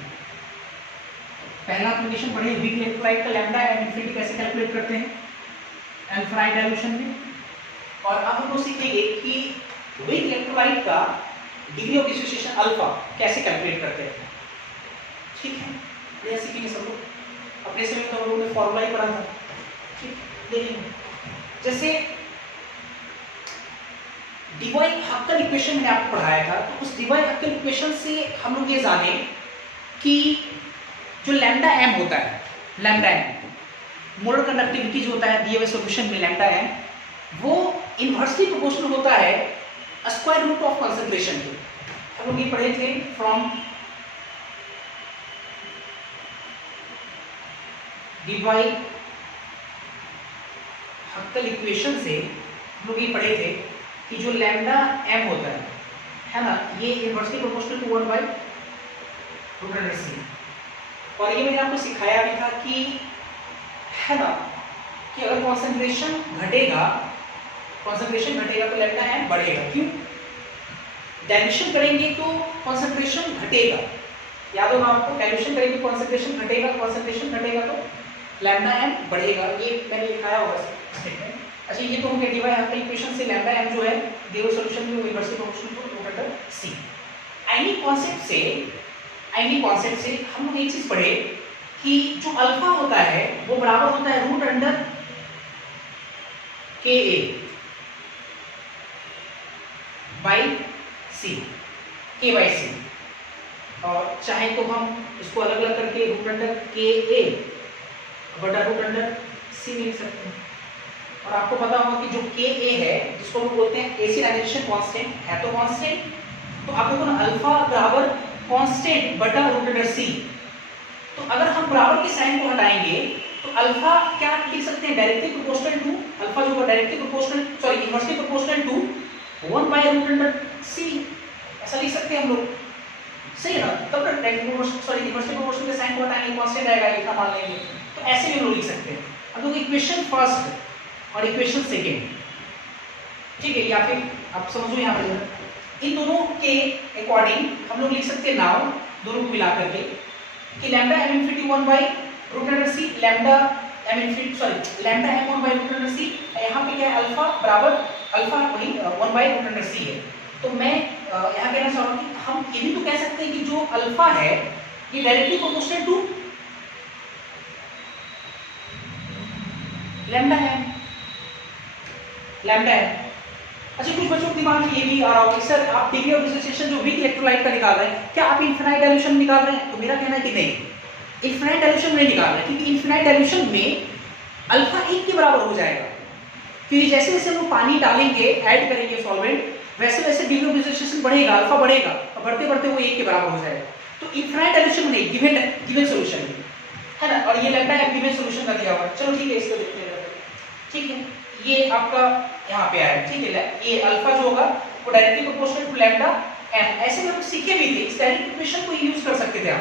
पहला एप्लीकेशन पढ़े वीक इलेक्ट्रोलाइट का लैम्डा एम इंफिनिटी कैसे कैलकुलेट करते हैं अल्फराइड डाइल्यूशन में, और अब हम लोग सीखेंगे कि वीक इलेक्ट्रोलाइट का डिग्री ऑफ डिसोसिएशन अल्फा कैसे कैलकुलेट करते हैं। ठीक है, ये सीखेंगे सब लोग। अपने समय में तो हम लोगों ने फॉर्मूला ही पढ़ा था। ठीक, देखेंगे जैसे डिवाई-हक्कल इक्वेशन मैंने आपको पढ़ाया था, तो उस डिवाई-हक्कल इक्वेशन से हम लोग ये जाने कि जो लैम्डा एम होता है, लैम्डा एम मोलर कंडक्टिविटी जो होता है दिए हुए सॉल्यूशन में, लैम्डा एम वो इनवर्सली प्रोपोर्शनल होता है स्क्वायर रूट ऑफ कंसंट्रेशन के। हम लोग ये पढ़े थे फ्रॉम डिवाई-हक्कल इक्वेशन से हम लोग ये पढ़े थे कि जो लैम्डा एम होता है ना, ये इनवर्सली प्रोपोर्शनल टू 1/√c। और ये मैंने आपको सिखाया भी था कि, है ना, कि अगर कॉन्सेंट्रेशन घटेगा तो लैम्डा एम बढ़ेगा। क्यों? डाइल्यूशन करेंगे तो कॉन्सेंट्रेशन घटेगा, याद होगा आपको, डाइल्यूशन करेंगे कॉन्सेंट्रेशन घटेगा तो लैम्डा एम बढ़ेगा। ये मैंने लिखाया होगा स्टेटमेंट। अच्छा, ये तो हो गया डिवाई-हक्कल इक्वेशन से लैम्डा एम जो है दिए हुए सॉल्यूशन में inversely proportional to √c। Ionic concept से हम लोग एक चीज पढ़े कि जो अल्फा होता है वो बराबर होता है रूट अंडर के ए बाई सी, के बाई सी, और चाहे तो हम इसको अलग अलग करके रूट अंडर के ए बटा रूट अंडर सी लिख सकते हैं। और आपको पता होगा कि जो के ए है जिसको हम बोलते हैं एसिड आयनाइजेशन कांस्टेंट है, तो कांस्टेंट, तो आप लोगों ने अल्फा बराबर कांस्टेंट बटा रूट अंडर सी, तो अगर हम बराबर के साइन को हटाएंगे तो अल्फा क्या लिख सकते हैं, डायरेक्टली प्रोपोर्शनल टू अल्फा जो directly proportional sorry inversely proportional to 1 by root under C, ऐसा लिख सकते हैं हम लोग, सही है ना। तब तक directly proportional sorry inversely proportional के साइन को हटाएंगे कांस्टेंट आएगा, इतना मान लेंगे, तो ऐसे भी हम लोग लिख सकते हैं। अब लोग इक्वेशन फर्स्ट और इक्वेशन सेकंड, ठीक है, या फिर आप समझो यहाँ पर इन दोनों के अकॉर्डिंग हम लोग लिख सकते हैं नाउ दोनों को मिला करके कि lambda m infinity 1 by root under C, lambda m infinity sorry lambda m 1 by root under C, यहाँ पे क्या है अल्फा बराबर अल्फा वही 1 बाय रूट अंडर सी है। तो मैं यहाँ कहना चाहूँगा कि हम ये भी तो कह सकते हैं कि जो अल्फा है ये directly proportional to lambda m, lambda m। अच्छा, कुछ बच्चों के दिमाग में ये भी आ रहा होगा कि सर आप डिग्री ऑफ डिसोसिएशन जो वीक इलेक्ट्रोलाइट का निकाल रहे हैं, क्या आप इनफिनाइट डाइल्यूशन निकाल रहे हैं? तो मेरा कहना है कि नहीं, इनफिनाइट डाइल्यूशन नहीं निकाल रहे, क्योंकि इनफिनाइट डाइल्यूशन में अल्फा 1 के बराबर हो जाएगा, क्योंकि जैसे जैसे हम पानी डालेंगे ऐड करेंगे सॉल्वेंट, वैसे वैसे डिग्री ऑफ डिसोसिएशन बढ़ेगा, अल्फा बढ़ेगा और बढ़ते बढ़ते वो 1 के बराबर हो जाएगा। तो इनफिनाइट डाइल्यूशन नहीं, गिवन सॉल्यूशन है ना, और ये लैम्डा है गिवन सॉल्यूशन का दिया हुआ है। चलो ठीक है, इसको देखते हैं, ठीक है, ये आपका यहाँ पे आया, ठीक है, ये अल्फा जो होगा वो directly proportional to lambda M, ऐसे हम सीखे भी थे, इस डायरेक्ट इक्वेशन को यूज कर सकते थे हम,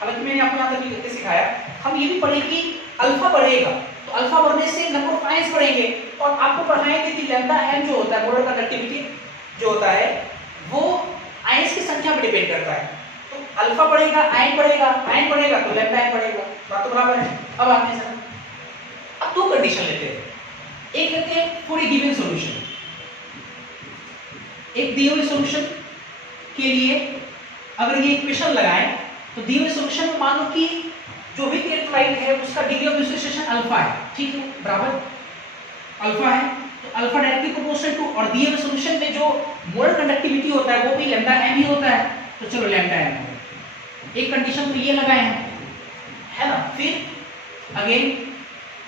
हालांकि मैंने आपको यहाँ तक करके सिखाया। हम ये भी पढ़े कि अल्फा बढ़ेगा तो अल्फा बढ़ने से नंबर ऑफ आयंस बढ़ेंगे, और आपको पढ़ाएंगे कि लैम्डा एम जो होता है मोलर कंडक्टिविटी जो होता है वो आयंस की संख्या पर डिपेंड करता है। तो अल्फा बढ़ेगा आयन बढ़ेगा तो लैम्डा एम बढ़ेगा, बात तो बराबर है। अब आते हैं सर, अब दो कंडीशन लेते हैं, एक लेते हैं फॉर ए गिवन सॉल्यूशन, एक दिए हुए सॉल्यूशन के लिए अगर ये इक्वेशन लगाएं तो दिए हुए सॉल्यूशन में मान लो कि जो भी इलेक्ट्रोलाइट है उसका डिग्री ऑफ डिसोसिएशन अल्फा है, ठीक है, बराबर अल्फा है, तो अल्फा डायरेक्टली प्रोपोर्शनल टू, और दिए हुए सॉल्यूशन में जो मोलर कंडक्टिविटी होता है वो भी लैम्डा एम ही होता है, तो चलो लैम्डा एम, एक कंडीशन तो ये लगाए हैं, है ना। फिर अगेन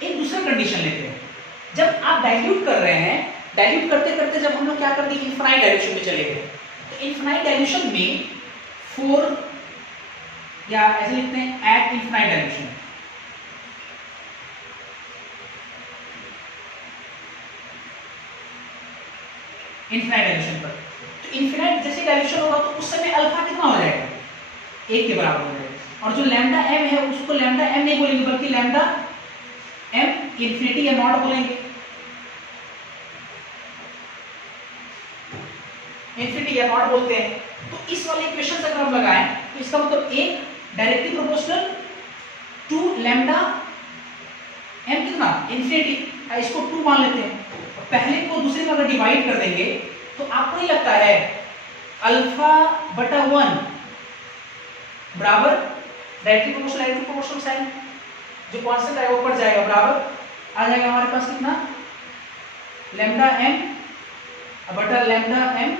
एक दूसरा कंडीशन लेते हैं, जब आप डाइल्यूट कर रहे हैं, डाइल्यूट करते करते जब हम लोग क्या करते हैं इनफिनाइट डाइल्यूशन में चले गए, तो इनफिनाइट डाइल्यूशन में 4 या ऐसे लिखते हैं at infinite dilution, infinite dilution पर, तो इनफिनाइट जैसे डाइल्यूशन होगा तो उस समय अल्फा कितना हो जाएगा, 1 के बराबर हो जाएगा, और जो लैम्डा एम है उसको लैम्डा एम नहीं बोलेंगे बल्कि लैम्डा एम इन्फिनिटी या नॉट बोलेंगे, इन्फिनिटी या नॉट बोलते हैं। तो इस वाले इक्वेशन से अगर हम लगाएं तो इसका मतलब एक directly proportional to lambda M कितना इन्फिनिटी, इसको 2 मान लेते हैं, पहले को दूसरे में अगर डिवाइड कर देंगे तो आपको नहीं लगता है अल्फा बटा 1 बराबर डायरेक्टली प्रोपोर्शनल साइन जो कांस्टेंट है वो ऊपर जाएगा, बराबर आ जाएगा हमारे पास कितना लैम्डा एम बटा लैम्डा एम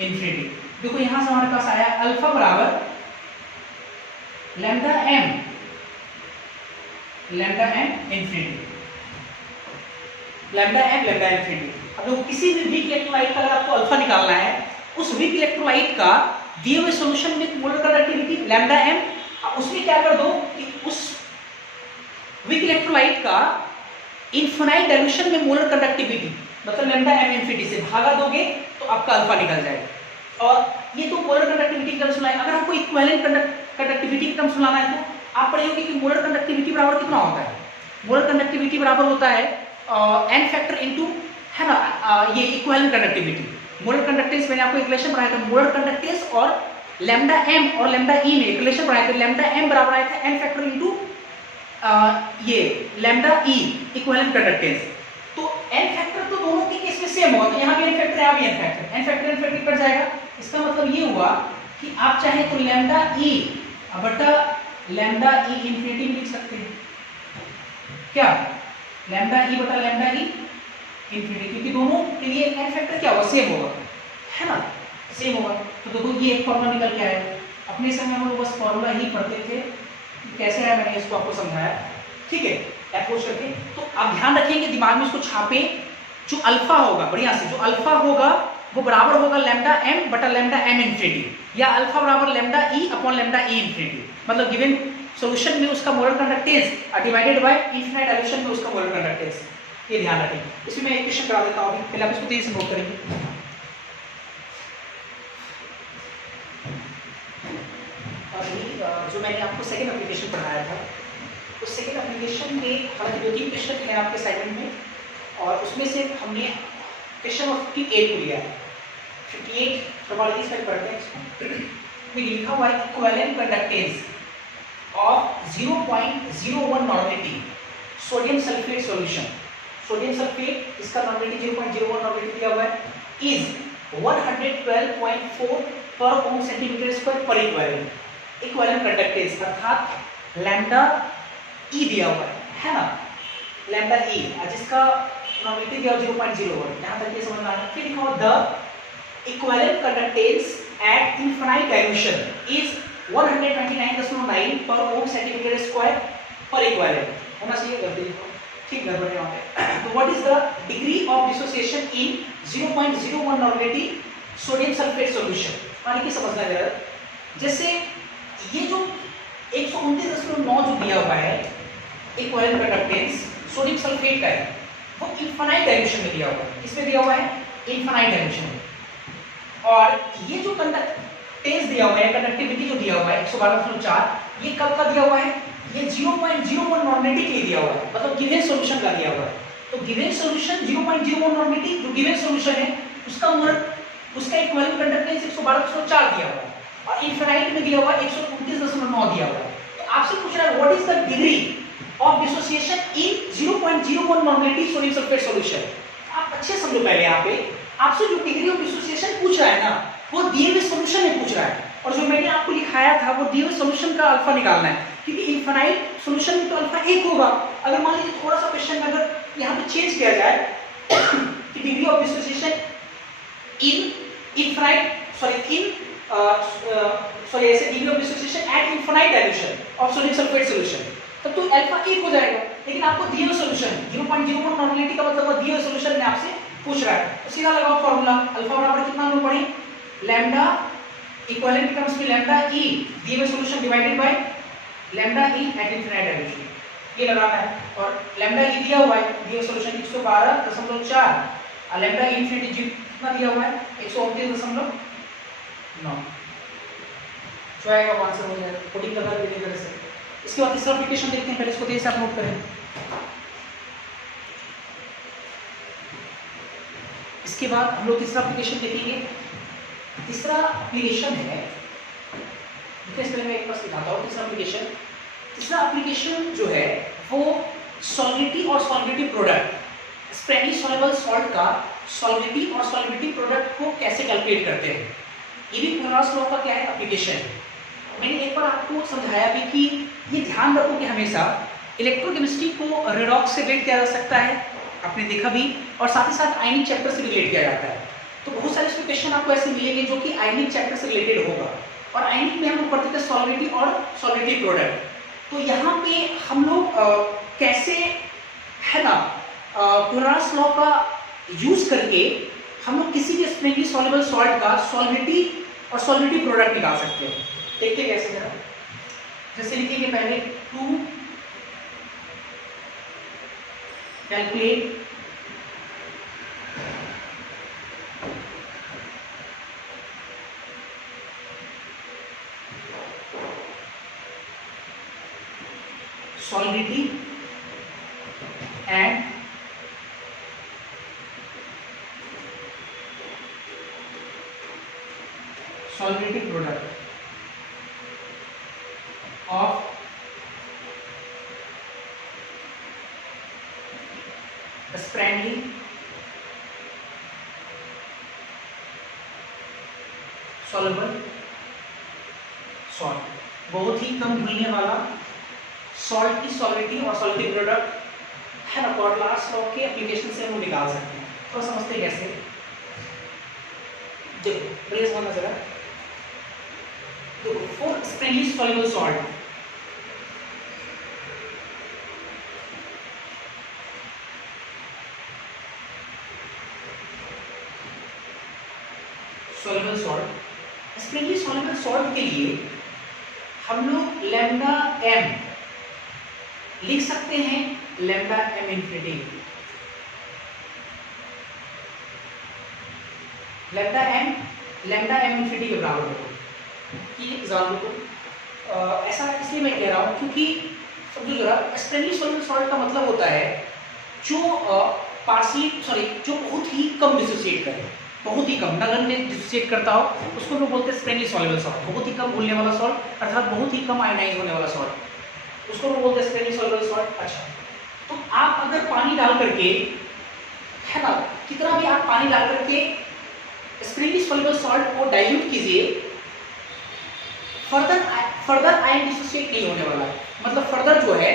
इन्फिनिटी। देखो यहां से हमारे पास आया अल्फा बराबर lambda M infinity, lambda M infinity. अब देखो किसी भी वीक इलेक्ट्रोलाइट का अगर आपको अल्फा निकालना है, उस वीक इलेक्ट्रोलाइट का दिए हुए सॉल्यूशन में मोलर कंडक्टिविटी लैम्डा एम, उसमें क्या कर दो कि उस वीक इलेक्ट्रोलाइट का इनफिनाइट डाइल्यूशन में मोलर कंडक्टिविटी मतलब लैम्डा एम इन्फिनिटी से भागा दोगे तो आपका अल्फा निकल जाएगा। और ये तो मोलर कंडक्टिविटी के टर्म्स लाए, अगर आपको इक्विवेलेंट कंडक्टिविटी के टर्म्स लाना है तो आप पढ़ेंगे कि मोलर कंडक्टिविटी बराबर कितना होता है, मोलर कंडक्टिविटी बराबर होता है n फैक्टर इनटू, है ना, ये इक्विवेलेंट कंडक्टिविटी। मोलर कंडक्टेंस मैंने आपको इक्वेशन पढ़ाया था, मोलर कंडक्टेंस और लैम्डा एम और लैम्डा ई में इक्वेशन पढ़ाया था, लैम्डा एम बराबर आया था n फैक्टर इनटू ये लैम्डा ई इक्विवेलेंट कंडक्टेंस। तो n फैक्टर तो दोनों के केस में सेम होगा, तो यहाँ भी n फैक्टर यहाँ भी n फैक्टर कट जाएगा। इसका मतलब ये हुआ कि आप चाहे तो लैम्डा ई बटा लैम्डा ई इंफिनिटी लिख सकते हैं। क्या लैम्डा ई बटा लैम्डा ई इंफिनिटी, क्योंकि दोनों के लिए एन फैक्टर क्या होगा, सेम होगा, है ना, सेम होगा। तो देखो ये एक फॉर्मूला निकल के आया। अपने समय हम लोग बस फॉर्मूला ही पढ़ते थे, कैसे आया मैंने इसको आपको समझाया, ठीक है, अप्रोच करके। तो आप ध्यान रखेंगे, दिमाग में इसको छापे, जो अल्फा होगा, बढ़िया से, जो अल्फा होगा वो बराबर होगा लैम्डा एम बटा लैम्डा एम इंफिनिटी, या अल्फा बराबर लैम्डा ई अपॉन लैम्डा ई इंफिनिटी। मतलब गिवन सॉल्यूशन में उसका molar conductance divided by infinite dimension में उसका मोलर कंडक्टेंस, ये ध्यान रखेंगे। इसमें मैं एक क्वेश्चन करा देता हूं, पहले आप इसको तेजी से नोट करेंगे। और जो मैंने आपको सेकंड एप्लीकेशन पढ़ाया था, उस सेकंड एप्लीकेशन में हालांकि 2-3 क्वेश्चन है आपके असाइनमेंट में, और उसमें से हमने क्वेश्चन ऑफ 58 को लिया है। 58 प्रोबेबिलिटीज पर पढ़ते हैं इसको। में लिखा हुआ है equivalent conductance of 0.01 normality sodium sulphate solution. Sodium sulphate इसका नॉर्मेलिटी 0.01 नॉर्मेलिटी दिया हुआ है, इज 112.4 पर ohm centimetre square per equivalent. Equivalent conductance अर्थात लैम्डा ई दिया हुआ है ना, लैम्डा ई, जिसका नॉर्मेलिटी दिया 0.01, यहां तक ये समझ आया। फिर लिखा हुआ the equivalent conductance at infinite dimension is 129.9 per ohm centimetre square per equivalent होना चाहिए, गलती लिखो, ठीक गड़बड़ है वहां पे। तो what is the degree of dissociation in 0.01 normality sodium sulphate solution. माने कि समझना है, जैसे ये जो 129.9 जो दिया हुआ है इक्विवेलेंट कंडक्टेंस सोडियम सल्फेट का है, वो इनफिनाइट डायमेंशन में दिया हुआ है। इसमें दिया हुआ है इनफिनाइट डायमेंशन में, और ये जो कंडक्टेंस दिया हुआ है, कंडक्टिविटी जो दिया हुआ है 112.4, ये कब का दिया हुआ है, ये 0.01 नॉर्मेलिटी के लिए दिया हुआ है, मतलब गिवन सॉल्यूशन का दिया हुआ है। तो गिवन सॉल्यूशन 0.01 नॉर्मेलिटी जो गिवन सॉल्यूशन है उसका इक्विवेलेंट कंडक्टेंस 112.4 दिया हुआ है, और इनफिनाइट में दिया हुआ है 129.9 दिया हुआ है। तो आपसे पूछ रहा है what is the degree of dissociation in 0.01 normality sodium sulphate solution. आप अच्छे समझो, पहले यहाँ पे आपसे जो डिग्री ऑफ डिसोसिएशन पूछ रहा है ना, वो दिए हुए सॉल्यूशन में पूछ रहा है, और जो मैंने आपको लिखाया था वो दिए हुए सॉल्यूशन का अल्फा निकालना है, क्योंकि इनफिनाइट सॉल्यूशन में तो अल्फा 1 होगा। अगर मान लीजिए थोड़ा सा क्वेश्चन में अगर यहाँ पे चेंज किया जाए कि degree of dissociation in infinite sorry ऐसे degree of dissociation at infinite dimension of sodium sulphate solution, तब तो अल्फा 1 हो जाएगा। लेकिन आपको दिए हुए सॉल्यूशन 0.01 नॉर्मेलिटी का मतलब वो दिए हुए सॉल्यूशन में आपसे पूछ रहा है, तो सीधा लगाओ फॉर्मूला, अल्फा बराबर कितना हम लोग पढ़े, लैम्डा इक्विवेलेंट टर्म्स में लैम्डा ई दिए हुए solution divided by lambda E at infinite dimension, ये लगाना है। और लैम्डा ई दिया हुआ है, दिए हुए सॉल्यूशन 112.4, और लैम्डा ई इंफिनिटी कितना दिया हुआ है 129.9, जो आएगा वो आंसर हो जाएगा। कोडिंग लगा के तरह से। इसके बाद तीसरा एप्लीकेशन देखते हैं, पहले इसको तेज से आप नोट करें। इसके बाद हम लोग तीसरा एप्लीकेशन देखेंगे। तीसरा एप्लीकेशन है, पहले मैं एक बार दिखाता हूँ तीसरा एप्लीकेशन जो है वो सॉल्विटी और सॉल्विटी प्रोडक्ट, स्पेनी सॉल्युबल सॉल्ट का सॉल्विटी और सॉल्विटी प्रोडक्ट को कैसे कैलकुलेट करते हैं, ये भी कोलरास लॉ का क्या है एप्लीकेशन। मैंने एक बार आपको समझाया भी कि ये ध्यान रखो कि हमेशा इलेक्ट्रोकेमिस्ट्री को रेडॉक्स से रिलेट किया जा सकता है, आपने देखा भी, और साथ ही साथ आयनिक चैप्टर से रिलेट किया जाता है। तो बहुत सारे इसमें क्वेश्चन आपको ऐसे मिलेंगे जो कि आयनिक चैप्टर से रिलेटेड होगा, और आयनिक में हम लोग पढ़ते थे सॉल्विटी और सॉल्विटी प्रोडक्ट। तो यहाँ पे हम लोग कैसे, है ना, कोलरास लॉ का यूज करके हम लोग किसी भी स्पेनी सॉल्युबल सॉल्ट का सॉल्विटी और सॉल्विटी प्रोडक्ट निकाल सकते हैं। देखते हैं कैसे जरा, जैसे लिखेंगे पहले to calculate solubility and solubility product of Spratley soluble salt बहुत ही कम घुलने वाला सॉल्ट की सॉलिडिटी और सॉलिडिटी प्रोडक्ट है ना, कॉर्डलास लॉ के एप्लीकेशन से हम निकाल सकते हैं। तो समझते हैं कैसे, देखो रेस होना जरा, देखो for sparingly soluble salt soluble salt, sparingly soluble salt के लिए हम लोग लैम्डा एम लिख सकते हैं, lambda M infinity, lambda M infinity के बराबर होगा कि एग्जाम्पल को ऐसा इसलिए मैं कह रहा हूँ क्योंकि समझो जरा, स्प्रिंगली सॉल्युबल सॉल्ट का मतलब होता है जो जो बहुत ही कम डिसोसिएट करे, बहुत ही कम, नगण्य डिसोसिएट करता हो, उसको लोग बोलते हैं स्प्रिंगली सॉल्युबल सॉल्ट। बहुत ही कम घुलने वाला सॉल्ट अर्थात बहुत ही कम आयोनाइज होने वाला सॉल्ट, उसको लोग बोलते हैं स्प्रिंगली सॉल्युबल सॉल्ट। अच्छा, तो आप अगर पानी डाल करके, है ना, कितना भी आप पानी डाल करके स्प्रिंगली सॉल्युबल सॉल्ट को डाइल्यूट कीजिए, फर्दर आयन डिसोसिएट नहीं होने वाला है, मतलब फर्दर जो है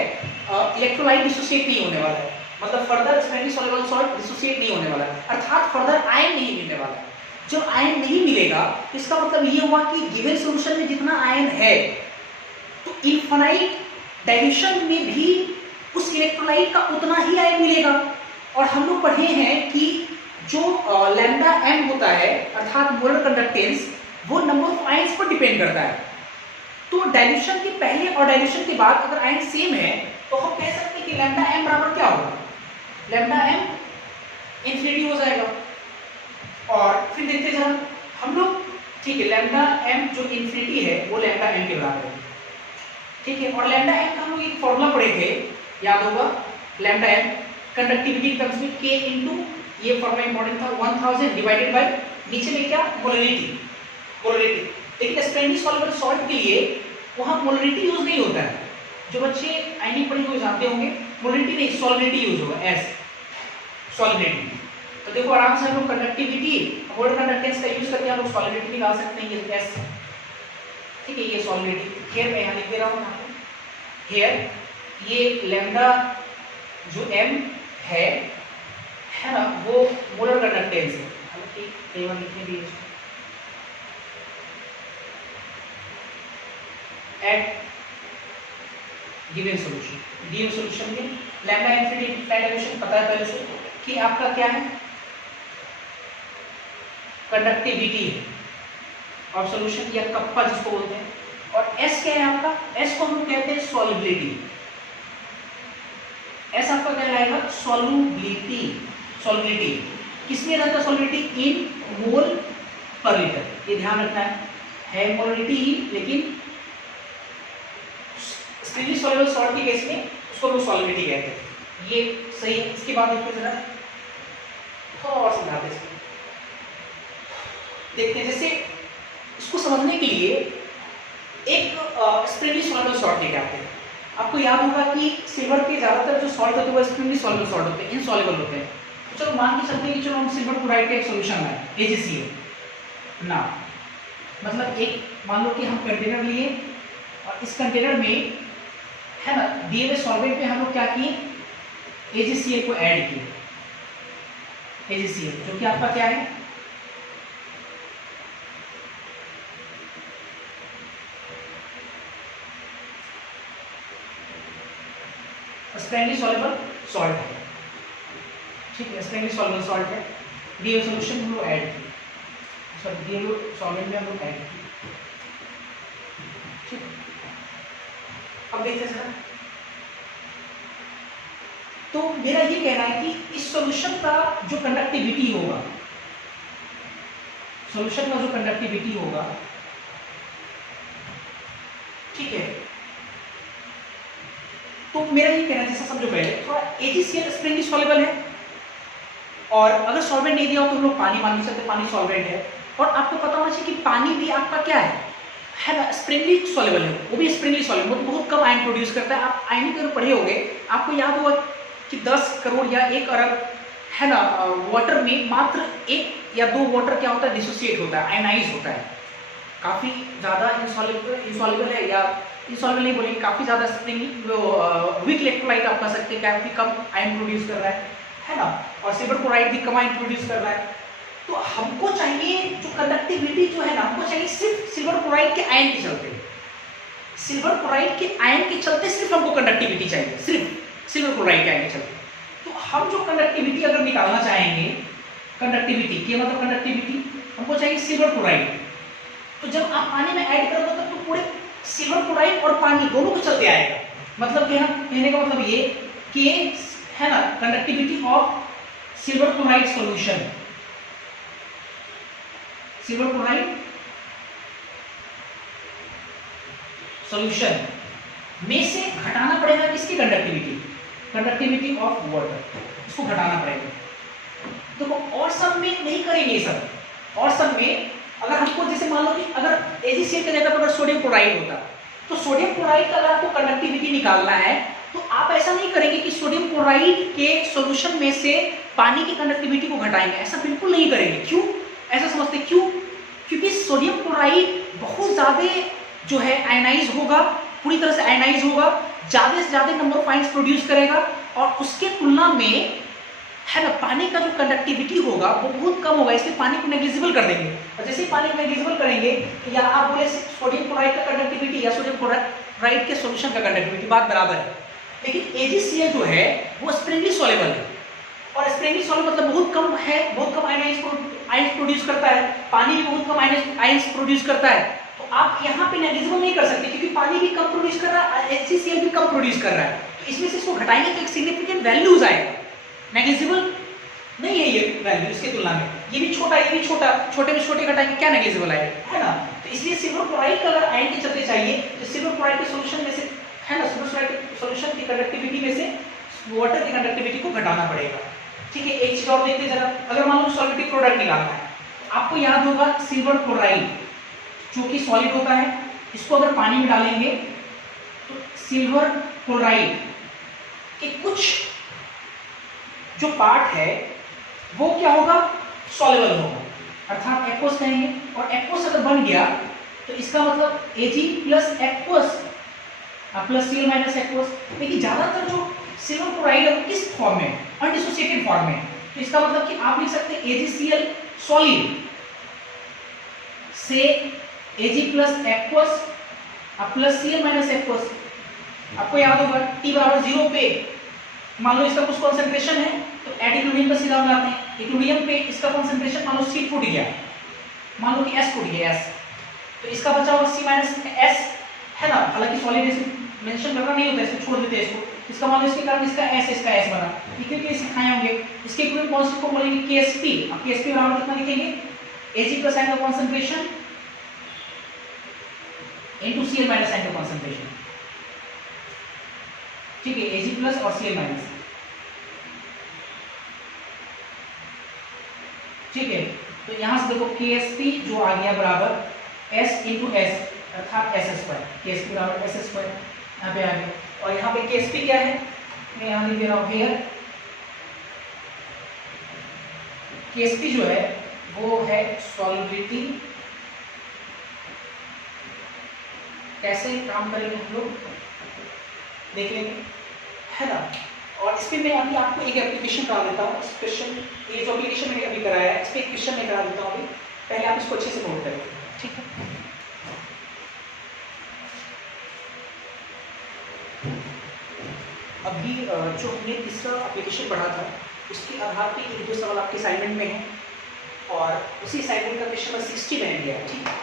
इलेक्ट्रोलाइट डिसोसिएट नहीं होने वाला है, मतलब further Sprüngli soluble salt dissociate नहीं होने वाला है, अर्थात फर्दर आयन नहीं मिलने वाला है। जब आयन नहीं मिलेगा इसका मतलब ये हुआ कि गिवन सॉल्यूशन में जितना आयन है तो इनफाइनाइट डाइल्यूशन में भी उस इलेक्ट्रोलाइट का उतना ही आयन मिलेगा। और हम लोग पढ़े हैं कि जो लैम्डा एम होता है अर्थात मोलर कंडक्टेंस, वो नंबर ऑफ आयंस पर डिपेंड करता है। तो डाइल्यूशन के पहले और डाइल्यूशन के बाद अगर आयन सेम है तो हम कह सकते हैं कि लैम्डा एम बराबर क्या होगा, लैम्डा एम इन्फिनिटी हो जाएगा। और फिर देखते जरा हम लोग, ठीक है, लैम्डा एम जो इन्फिनिटी है वो लैम्डा एम के बराबर है, ठीक है। और लैम्डा एम का हम लोग एक फॉर्मूला पढ़े थे, याद होगा, लैम्डा एम कंडक्टिविटी टर्म्स में k इनटू, ये फॉर्मूला इंपॉर्टेंट था, 1000 डिवाइडेड बाय नीचे में क्या, मोलरिटी। लेकिन स्प्रिंगली सॉल्युबल सॉल्ट के लिए वहां मोलरिटी यूज नहीं होता है। जो बच्चे आयनिक पढ़े हुए जानते होंगे, मोलरिटी नहीं सॉलिबिलिटी यूज होगा, एस सॉलिबिलिटी। तो देखो आराम से हम लोग कंडक्टिविटी मोलर कंडक्टेंस का यूज करके हम लोग सॉलिबिलिटी निकाल सकते हैं, ये एस, ठीक है, ये सॉलिबिलिटी। हियर मैं यहाँ लिख दे रहा हूँ, हियर ये लैम्डा जो एम है ना, वो मोलर कंडक्टेंस है, ठीक, कई बार लिखने भी एट गिवन सॉल्यूशन में लैम्डा इन्फिनिटी डाइल्यूशन पता है पहले से कि आपका क्या है, कंडक्टिविटी है और सॉल्यूशन या कप्पा जिसको बोलते हैं। और एस क्या है आपका, एस को हम लोग कहते हैं सॉल्युबिलिटी, एस आपका क्या रहेगा, सॉल्युबिलिटी। किसमें रहता है सॉल्युबिलिटी, इन मोल पर लीटर, ये ध्यान रखना है मोलरिटी ही, लेकिन स्प्रिंगली सॉल्युबल सॉल्ट के केस में उसको लोग सॉल्युबिलिटी कहते हैं, ये सही है। इसके बाद देखते जरा थोड़ा और समझाते हैं, देखते हैं। जैसे इसको समझने के लिए एक स्प्रिंगली सॉल्युबल सॉल्ट लेके आते हैं। आपको याद होगा कि सिल्वर के ज्यादातर जो सॉल्ट होते हैं वो स्प्रिंगली सॉल्युबल सॉल्ट होते हैं, इनसॉल्युबल होते हैं। तो चलो मान के चलते हैं कि चलो हम सिल्वर क्लोराइड का एक सॉल्यूशन है AgCl ना, मतलब एक मान लो कि हम कंटेनर लिए और इस कंटेनर में, है ना, दिए हुए सॉल्वेंट में हम लोग क्या किए, AgCl को ऐड किए, AgCl जो कि आपका क्या है, स्प्रिंगली सॉल्युबल सॉल्ट है, ठीक है, स्प्रिंगली सॉल्युबल सॉल्ट है, दिए हुए सॉल्यूशन हम लोग ऐड किए, सॉरी दिए हुए सॉल्वेंट में हम लोग ऐड किए, ठीक। अब देखते हैं सर, तो मेरा ये कहना है कि इस सॉल्यूशन का जो कंडक्टिविटी होगा, सॉल्यूशन का जो कंडक्टिविटी होगा, ठीक है, तो मेरा ये कहना है, जैसा समझो पहले थोड़ा AgCl स्प्रिंगली सॉल्युबल है, और अगर सॉल्वेंट नहीं दिया हो तो हम लोग पानी मान नहीं सकते, पानी सॉल्वेंट है। और आपको पता होना चाहिए कि पानी भी आपका क्या है ना, स्प्रिंगली सॉल्युबल है, वो भी स्प्रिंगली सॉल्युबल, वो बहुत कम आयन प्रोड्यूस करता है। आप आयनिक अगर पढ़े होंगे, आपको याद होगा कि 10 करोड़ या 1 अरब, है ना, वाटर में मात्र 1 या 2 वाटर क्या होता है, डिसोसिएट होता है, आयनाइज होता है। काफ़ी ज़्यादा इंसॉल्युबल है, या इंसॉल्युबल नहीं बोलेंगे, काफ़ी ज़्यादा स्प्रिंग वीक इलेक्ट्रोलाइट आप कह सकते हैं, काफ़ी कम आयन प्रोड्यूस कर रहा है ना, और सिल्वर क्लोराइड भी कम आयन प्रोड्यूस कर रहा है। तो हमको चाहिए जो कंडक्टिविटी जो है ना, हमको चाहिए सिर्फ सिल्वर क्लोराइड के आयन के चलते, सिल्वर क्लोराइड के आयन के चलते सिर्फ हमको कंडक्टिविटी चाहिए, सिर्फ सिल्वर क्लोराइड के आयन के चलते। तो हम जो कंडक्टिविटी अगर निकालना चाहेंगे, कंडक्टिविटी के मतलब कंडक्टिविटी हमको चाहिए सिल्वर क्लोराइड। तो जब आप पानी में ऐड करोगे तो पूरे सिल्वर क्लोराइड और पानी दोनों के चलते आएगा। मतलब कहने का मतलब ये कि है ना, conductivity of silver chloride solution, silver chloride solution में से घटाना पड़ेगा किसकी कंडक्टिविटी, कंडक्टिविटी ऑफ वाटर, इसको घटाना पड़ेगा। देखो और सब में नहीं करेंगे ये सब, और सब में अगर हमको जैसे मान लो कि अगर AgCl की जगह पर अगर सोडियम क्लोराइड होता, तो सोडियम क्लोराइड का अगर आपको कंडक्टिविटी निकालना है तो आप ऐसा नहीं करेंगे कि सोडियम क्लोराइड के सॉल्यूशन में से पानी की कंडक्टिविटी को घटाएंगे, ऐसा बिल्कुल नहीं करेंगे। क्यों ऐसा समझते, क्यों? क्योंकि सोडियम क्लोराइड बहुत ज्यादा जो है आयनाइज होगा, पूरी तरह से आयनाइज होगा, ज्यादा से ज्यादा नंबर ऑफ आयंस प्रोड्यूस करेगा, और उसके तुलना में है ना पानी का जो कंडक्टिविटी होगा वो बहुत कम होगा, इसलिए पानी को नेग्लिजिबल कर देंगे। और जैसे ही पानी को नेग्लिजिबल करेंगे, या आप बोले सोडियम क्लोराइड का कंडक्टिविटी या सोडियम क्लोराइड के सॉल्यूशन का कंडक्टिविटी, बात बराबर है। लेकिन AgCl जो है वो स्प्रिंगली सॉल्युबल है, और स्प्रिंगली सॉल्युबल मतलब बहुत कम है, बहुत कम आयंस प्रोड्यूस करता है, पानी भी बहुत कम आयंस प्रोड्यूस करता है। तो आप यहाँ पे नेग्लिजिबल नहीं कर सकते, क्योंकि पानी भी कम प्रोड्यूस कर रहा है, AgCl भी कम प्रोड्यूस कर रहा है, तो इसमें से इसको घटाएंगे तो एक सिग्निफिकेंट वैल्यूज आएगा। नेग्लिजिबल नहीं है ये वैल्यू इसके तुलना में, ये भी छोटा, ये भी छोटा, छोटे में छोटे घटाएंगे क्या नेग्लिजिबल आएगा, है ना। तो इसलिए सिल्वर क्लोराइड का अगर आयन के चलते चाहिए तो सिल्वर क्लोराइड के सॉल्यूशन में से, है ना, सिल्वर क्लोराइड के सॉल्यूशन की कंडक्टिविटी में से वाटर की कंडक्टिविटी को घटाना पड़ेगा। ठीक है, एक चीज और देखते हैं जरा, अगर मान लो सॉल्वेटिक प्रोडक्ट निकालना है, आपको याद होगा सिल्वर क्लोराइड जो कि सॉलिड होता है, इसको अगर पानी में डालेंगे तो सिल्वर क्लोराइड के कुछ जो पार्ट है वो क्या होगा, सॉल्युबल होगा, अर्थात एक्वस कहेंगे। और एक्वस अगर बन गया तो इसका मतलब Ag plus aqueous plus Cl minus aqueous. लेकिन ज्यादातर जो सिल्वर क्लोराइड है वो किस फॉर्म में, अनडिसोसिएटेड फॉर्म में, तो इसका मतलब कि आप लिख सकते हैं AgCl सॉलिड से Ag plus aqueous plus Cl minus aqueous. आपको याद होगा T बराबर 0 पे मान लो इसका कुछ कॉन्सेंट्रेशन है तो एड इक्विलिब्रियम का सीधा बनाते हैं, इक्विलिब्रियम पे इसका कॉन्सेंट्रेशन मान लो C फूट गया, मान लो कि S फूट गया S, तो इसका बचा हुआ C माइनस S है ना, हालांकि सॉलिड इसमें मेंशन करना नहीं होता, इसको छोड़ देते हैं इसको। इसका मान लो इसके कारण इसका S बना, इतने केस सिखाए होंगे। इसके इक्विलिब्रियम कांस्टेंट को बोलेंगे Ksp। अब Ksp बराबर कितना लिखेंगे, Ag plus angle concentration into Cl minus angle concentration. ठीक है, Ag प्लस और Cl माइनस। ठीक है, तो यहां से देखो Ksp जो आ गया बराबर S इंटू S अर्थात S स्क्वायर, Ksp बराबर S स्क्वायर यहाँ पे आ गया। और यहाँ पे Ksp क्या है, मैं यहाँ लिख दे रहा हूँ हियर, Ksp जो है वो है सॉल्युबिलिटी। कैसे काम करेंगे हम लोग देख लेंगे, है ना। और इसमें मैं अभी आपको एक एप्लीकेशन करा देता हूँ, इस क्वेश्चन, ये जो एप्लीकेशन मैंने अभी कराया है इस पर एक क्वेश्चन मैं करा देता हूँ अभी, पहले आप इसको अच्छे से नोट करें। ठीक है, अभी जो हमने तीसरा एप्लीकेशन पढ़ा था उसके आधार पे एक दो सवाल आपके असाइनमेंट में है, और उसी असाइनमेंट का क्वेश्चन नंबर 60 मैंने दिया है। ठीक है,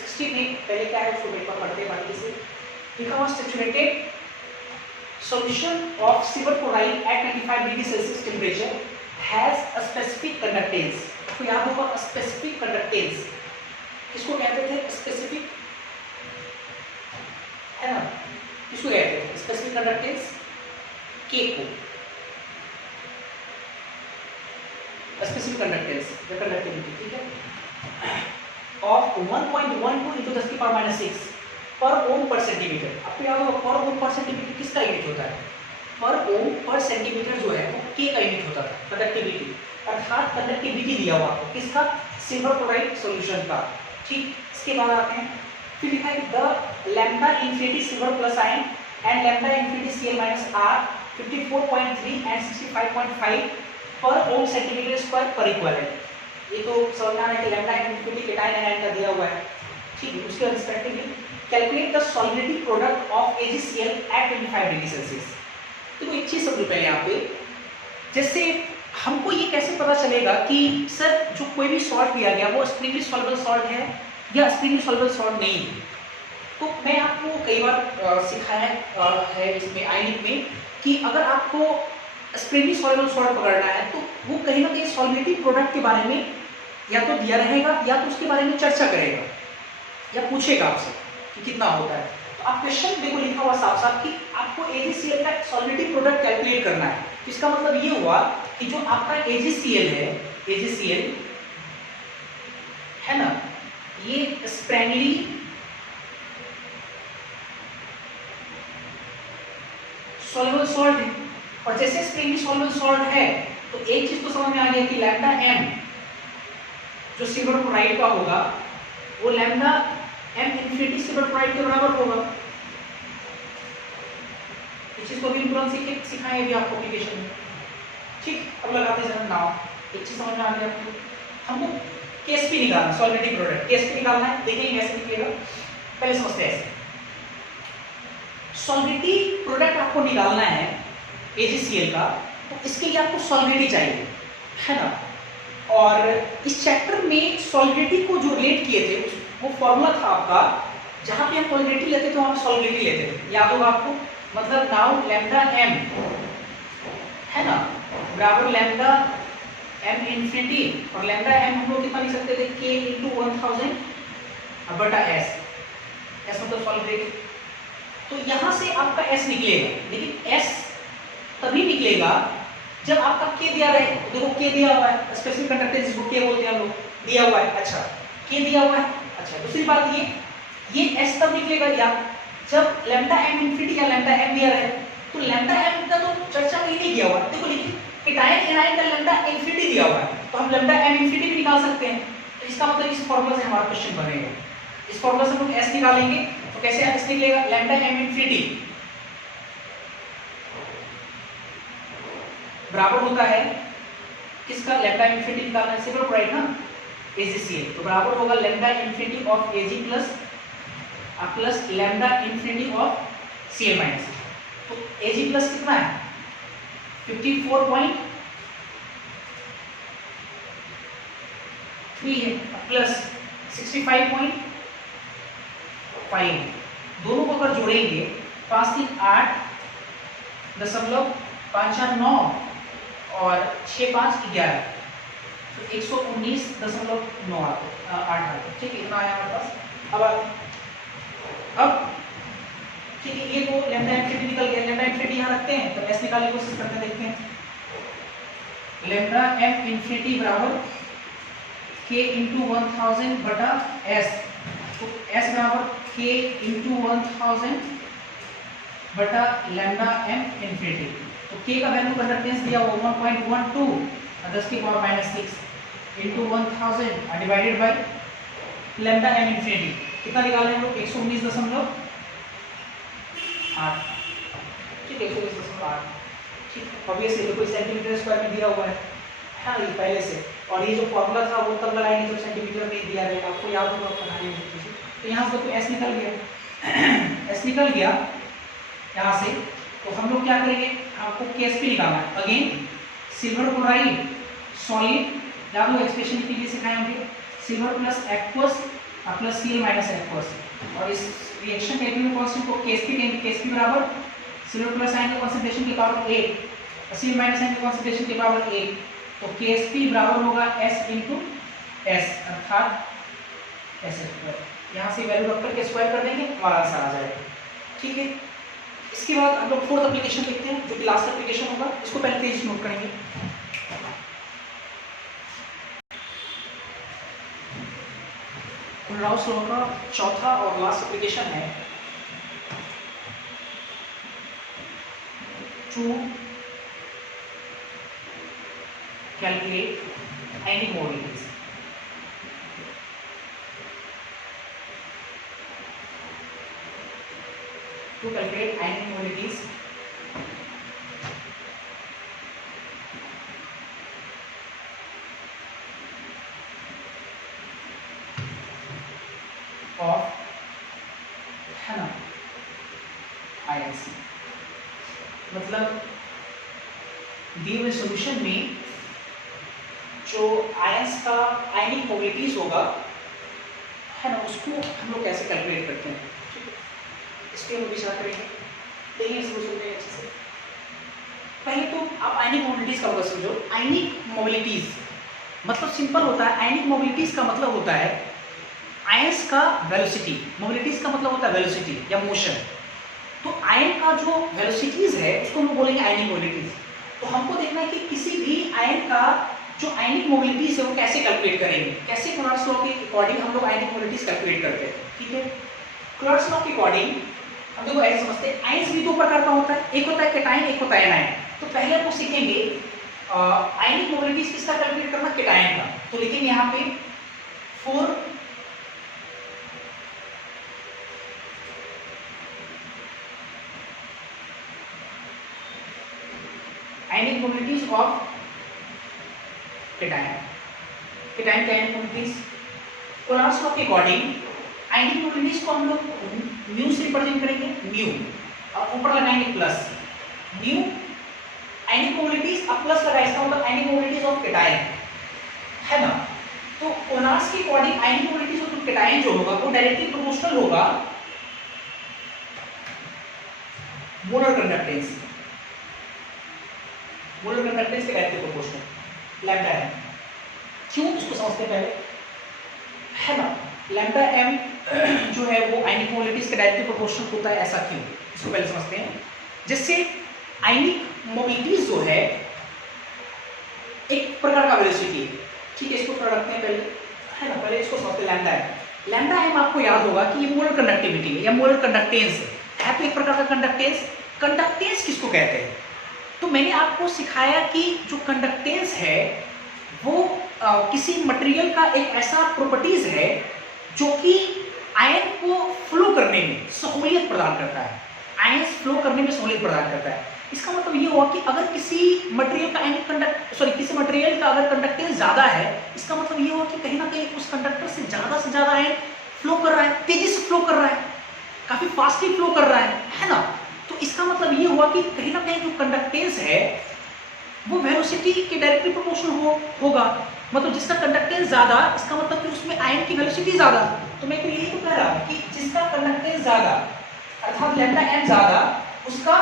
60 में पहले क्या है उसको पेपर पढ़ते हैं बाकी से। लिखा हुआ saturated solution of silver chloride at 95 degree Celsius temperature has a specific conductance। तो याद होगा specific conductance किसको कहते थे, specific, है ना, किसको कहते थे specific conductance, K को specific conductance the conductivity, ठीक है, of 1.12 into 10 की पावर -6 पर ओम पर सेंटीमीटर। आपको याद होगा पर ओम पर सेंटीमीटर किसका यूनिट होता है, पर ओम पर सेंटीमीटर जो है वो K का यूनिट होता था कंडक्टिविटी, अर्थात कंडक्टिविटी दिया हुआ आपको किसका, सिल्वर क्लोराइड सॉल्यूशन का। ठीक, इसके बाद आते हैं, फिर लिखा है the lambda infinity silver plus ion and lambda infinity Cl minus are 54.3 and 65.5 per ohm centimetre square per equivalent. ये तो समझ में आ रहा है कि लैम्डा इन्फिनिटी केटायन आयन का दिया हुआ है, ठीक है। उसके respectively calculate the solubility product of AgCl at 25 degree Celsius. तो एक चीज समझो पहले यहाँ पे, जैसे हमको ये कैसे पता चलेगा कि सर जो कोई भी सॉल्ट दिया गया वो स्प्रिंगली सॉल्युबल सॉल्ट है या स्प्रिंगली सॉल्युबल सॉल्ट नहीं है। तो मैं आपको कई बार सिखाया है इसमें आयनिक में कि अगर आपको स्प्रिंगली सॉल्युबल सॉल्ट पकड़ना है तो वो कहीं ना कहीं सॉलिबिलिटी प्रोडक्ट के बारे में या तो दिया रहेगा या तो उसके बारे में चर्चा करेगा या पूछेगा आपसे कि कितना होता है। तो आप क्वेश्चन देखो लिखा हुआ साफ साफ कि आपको AgCl का सॉलिबिलिटी प्रोडक्ट कैलकुलेट करना है। इसका मतलब ये हुआ कि जो आपका AgCl है, AgCl है ना, ये स्प्रिंगली सॉल्युबल सॉल्ट है। और जैसे स्प्रिंगली सॉल्युबल सॉल्ट है तो एक चीज तो समझ में आ गया कि लैम्डा m जो सिल्वर क्लोराइड का होगा वो lambda m infinity silver chloride के बराबर होगा। इस चीज को भी तुरंत सिखाएंगे भी आपको एप्लीकेशन में, ठीक। अब लगाते हैं नाउ एक चीज समझ में आ गई आपको, हमको KSP निकालना, सॉलिबिलिटी प्रोडक्ट KSP निकालना है। देखेंगे कैसे निकलेगा, पहले समझते हैं। ऐसे सॉलिबिलिटी प्रोडक्ट आपको निकालना है AgCl का, तो इसके लिए आपको सॉलिबिलिटी चाहिए, है ना। और इस चैप्टर में सॉलिबिलिटी को जो रिलेट किए थे वो फॉर्मूला था आपका, जहां पे हम सॉलिबिलिटी लेते थे वहां पे सॉलिबिलिटी लेते थे, याद होगा आपको। मतलब नाउ लैम्डा m है ना बराबर लैम्डा m इन्फिनिटी, और लैम्डा m हम लोग कितना लिख सकते थे k × 1000 बटा s, s मतलब सॉलिबिलिटी। तो यहां से आपका s निकलेगा, लेकिन s तभी निकलेगा जब आपका k दिया रहे। देखो k दिया हुआ है, स्पेसिफिक कंडक्टेंस जिसको k बोलते हैं हम लोग, दिया हुआ है। अच्छा k दिया हुआ है। अच्छा दूसरी बात ये s तब निकलेगा या जब लैम्डा m इन्फिनिटी या लैम्डा m दिया रहे। तो लैम्डा m का तो चर्चा कहीं नहीं किया हुआ, देखो लेकिन केटायन एनायन का लैम्डा इन्फिनिटी दिया हुआ है, तो हम लैम्डा m इन्फिनिटी भी निकाल सकते हैं। तो इसका मतलब इस फॉर्मूला से हमारा क्वेश्चन बनेगा। इस फॉर्मूला से हम लोग s निकालेंगे, तो कैसे s निकलेगा, लैम्डा m इन्फिनिटी बराबर होता है किसका, लैम्डा इन्फिनिटी निकालना है सिल्वर क्लोराइड ना, AgCl, तो बराबर होगा lambda infinity of Ag plus lambda infinity of Cl minus. तो Ag प्लस कितना है 54.3 है प्लस 65.5, दोनों को अगर जोड़ेंगे 5 3 8.5 4 9 और 6 5 11, तो 119.9 आता, ठीक है, इतना आया हमारे पास। अब ठीक है, ये तो लैम्डा इन्फिनिटी निकल गया, लैम्डा इन्फिनिटी यहाँ रखते हैं, तो s निकालने की कोशिश करते हैं, देखते हैं। लैम्डा m इन्फिनिटी बराबर k × 1000 बटा s, तो s बराबर k × 1000 बटा लैम्डा m इन्फिनिटी। तो k का वैल्यू कंडक्टेंस दिया हुआ 1.12 10⁻⁶ × 1000 divided by lambda m infinity. कितना निकाले हम लोग 119.8, ठीक है 119.8, ठीक। ऑब्वियसली देखो सेंटीमीटर स्क्वायर में दिया हुआ है, हाँ ये पहले से, और ये जो फॉर्मूला था वो तब लगाएंगे जब सेंटीमीटर में दिया रहेगा, आपको याद होगा बनाने में। तो यहाँ से तो s निकल गया, s निकल गया यहाँ से। तो हम लोग क्या करेंगे, आपको KSP निकालना है। अगेन सिल्वर क्लोराइड सॉलिड, याद हो एक्सप्रेशन के लिए सिखाए होंगे, silver plus aqueous plus Cl minus aqueous, और इस रिएक्शन के एटॉमिक कांस्टेंट को KSP कहेंगे। KSP बराबर सिल्वर प्लस आयन के कंसंट्रेशन के पावर 1, Cl माइनस आयन के कंसंट्रेशन के पावर 1, तो KSP बराबर होगा S × S, अर्थात S²। यहाँ से वैल्यू रख करके स्क्वायर कर देंगे, हमारा आंसर आ जाएगा, ठीक है। इसके बाद हम लोग फोर्थ एप्लीकेशन देखते हैं, जो कि लास्ट एप्लीकेशन होगा, इसको पहले तेज नोट करेंगे। राउस लॉ का चौथा और लास्ट एप्लीकेशन है to calculate ionic mobilities. to calculate ionic mobilities of, है ना, आयंस। मतलब दिए हुए सॉल्यूशन में जो आयंस का आयनिक मोबिलिटीज होगा, है ना, उसको हम लोग कैसे कैलकुलेट करते हैं, ठीक है, इस पर हम विचार करेंगे, देखिए सॉल्यूशन में अच्छे से। पहले तो आप आयनिक मोबिलिटीज का मतलब समझो। आयनिक मोबिलिटीज मतलब सिंपल होता है। आयनिक मोबिलिटीज का मतलब होता है आयंस का वेलोसिटी, मोबिलिटीज का मतलब होता है वेलोसिटी या मोशन। तो आयन का जो वेलोसिटीज है उसको हम लोग बोलेंगे आयनिक मोबिलिटीज। तो हमको देखना है कि किसी भी आयन का जो आयनिक मोबिलिटीज है वो कैसे कैलकुलेट करेंगे, कैसे क्लॉड्स लॉ के अकॉर्डिंग हम लोग आयनिक मोबिलिटीज कैलकुलेट करते हैं, ठीक है। क्लॉड्स लॉ के अकॉर्डिंग हम देखो ऐसे समझते हैं, आयंस भी दो प्रकार का होता है, एक होता है कैटायन, एक होता है एनायन। तो पहले हम लोग सीखेंगे आयनिक मोबिलिटीज किसका कैलकुलेट करना, कैटायन का। तो लिखेंगे यहाँ पे 4 आयनिक मोबिलिटीज ऑफ कैटायन। कैटायन के आयनिक मोबिलिटीज क्लॉड्स लॉ के अकॉर्डिंग आयनिक मोबिलिटीज को हम लोग म्यू से रिप्रेजेंट करेंगे, म्यू, और ऊपर लगाएंगे प्लस। म्यू आयनिक मोबिलिटीज, अब प्लस लगाए, इसका मतलब आयनिक मोबिलिटीज ऑफ कैटायन, है ना। तो क्लॉड्स के according ionic mobilities of cation जो होगा वो डायरेक्टली प्रोपोर्शनल होगा मोलर कंडक्टेंस, मोलर कंडक्टेंस के डायरेक्टली प्रोपोर्शनल लैम्डा है। क्यों, इसको समझते हैं पहले, है ना। लैम्डा एम जो है वो आयनिक मोबिलिटीज के डायरेक्टली प्रोपोर्शनल होता है, ऐसा क्यों, इसको पहले समझते हैं। जिससे आयनिक मोबिलिटीज जो है एक प्रकार का वेलोसिटी है, ठीक है, इसको थोड़ा रखते हैं पहले, है ना। पहले इसको समझते हैं। लैम्डा है, लैम्डा एम आपको याद होगा कि ये मोलर कंडक्टिविटी है या मोलर कंडक्टेंस है तो एक प्रकार का कंडक्टेंस। कंडक्टेंस किसको कहते हैं, तो मैंने आपको सिखाया कि जो कंडक्टेंस है वो किसी मटेरियल का एक ऐसा प्रॉपर्टीज है जो कि आयन को फ्लो करने में सहूलियत प्रदान करता है, आयन फ्लो करने में सहूलियत प्रदान करता है। इसका मतलब ये हुआ कि अगर किसी मटेरियल का किसी मटेरियल का अगर कंडक्टेंस ज्यादा है, इसका मतलब ये हुआ कि कहीं ना कहीं उस कंडक्टर से ज्यादा आयन फ्लो कर रहा है, तेजी से फ्लो कर रहा है, काफी फास्टली फ्लो कर रहा है ना। तो इसका मतलब ये हुआ कि कहीं ना कहीं जो कंडक्टेंस है वो वेलोसिटी के डायरेक्टली प्रोपोर्शनल होगा। मतलब जिसका कंडक्टेंस ज्यादा, इसका मतलब कि उसमें आयन की वेलोसिटी ज्यादा। तो मैं तो यही तो कह रहा हूं कि जिसका कंडक्टेंस ज्यादा अर्थात लैम्डा एम ज्यादा, उसका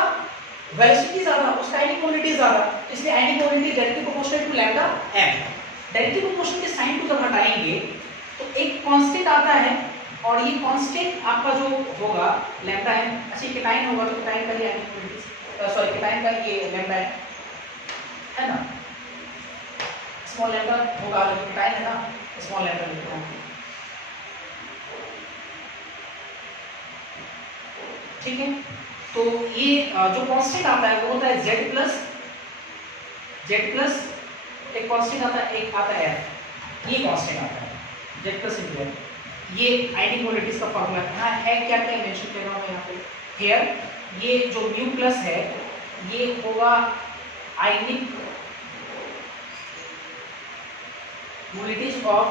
वेलोसिटी ज्यादा, उसका आयनिक मोबिलिटी ज्यादा, इसलिए ionic mobility directly proportional to lambda m. Directly proportional के साइन को जब हटाएंगे तो एक कांस्टेंट आता है, और ये कांस्टेंट आपका जो होगा लैम्डा एम, अच्छा कैटायन होगा तो कैटायन का ये आयनिक मोबिलिटी कैटायन का ये लैम्डा है ना, स्मॉल लैम्डा होगा, लेकिन कैटायन है ना, स्मॉल लैम्डा लिखते हैं, ठीक है। तो ये जो कांस्टेंट आता है वो होता है z प्लस एक कांस्टेंट आता है, एक आता है f, ये कांस्टेंट आता है z प्लस इंटू f। ये आयनिक मोबिलिटीज का फॉर्मूला यहाँ है, क्या क्या मेंशन कर रहा हूँ यहाँ पे हियर। ये जो म्यू प्लस है ये होगा आयनिक मोबिलिटीज ऑफ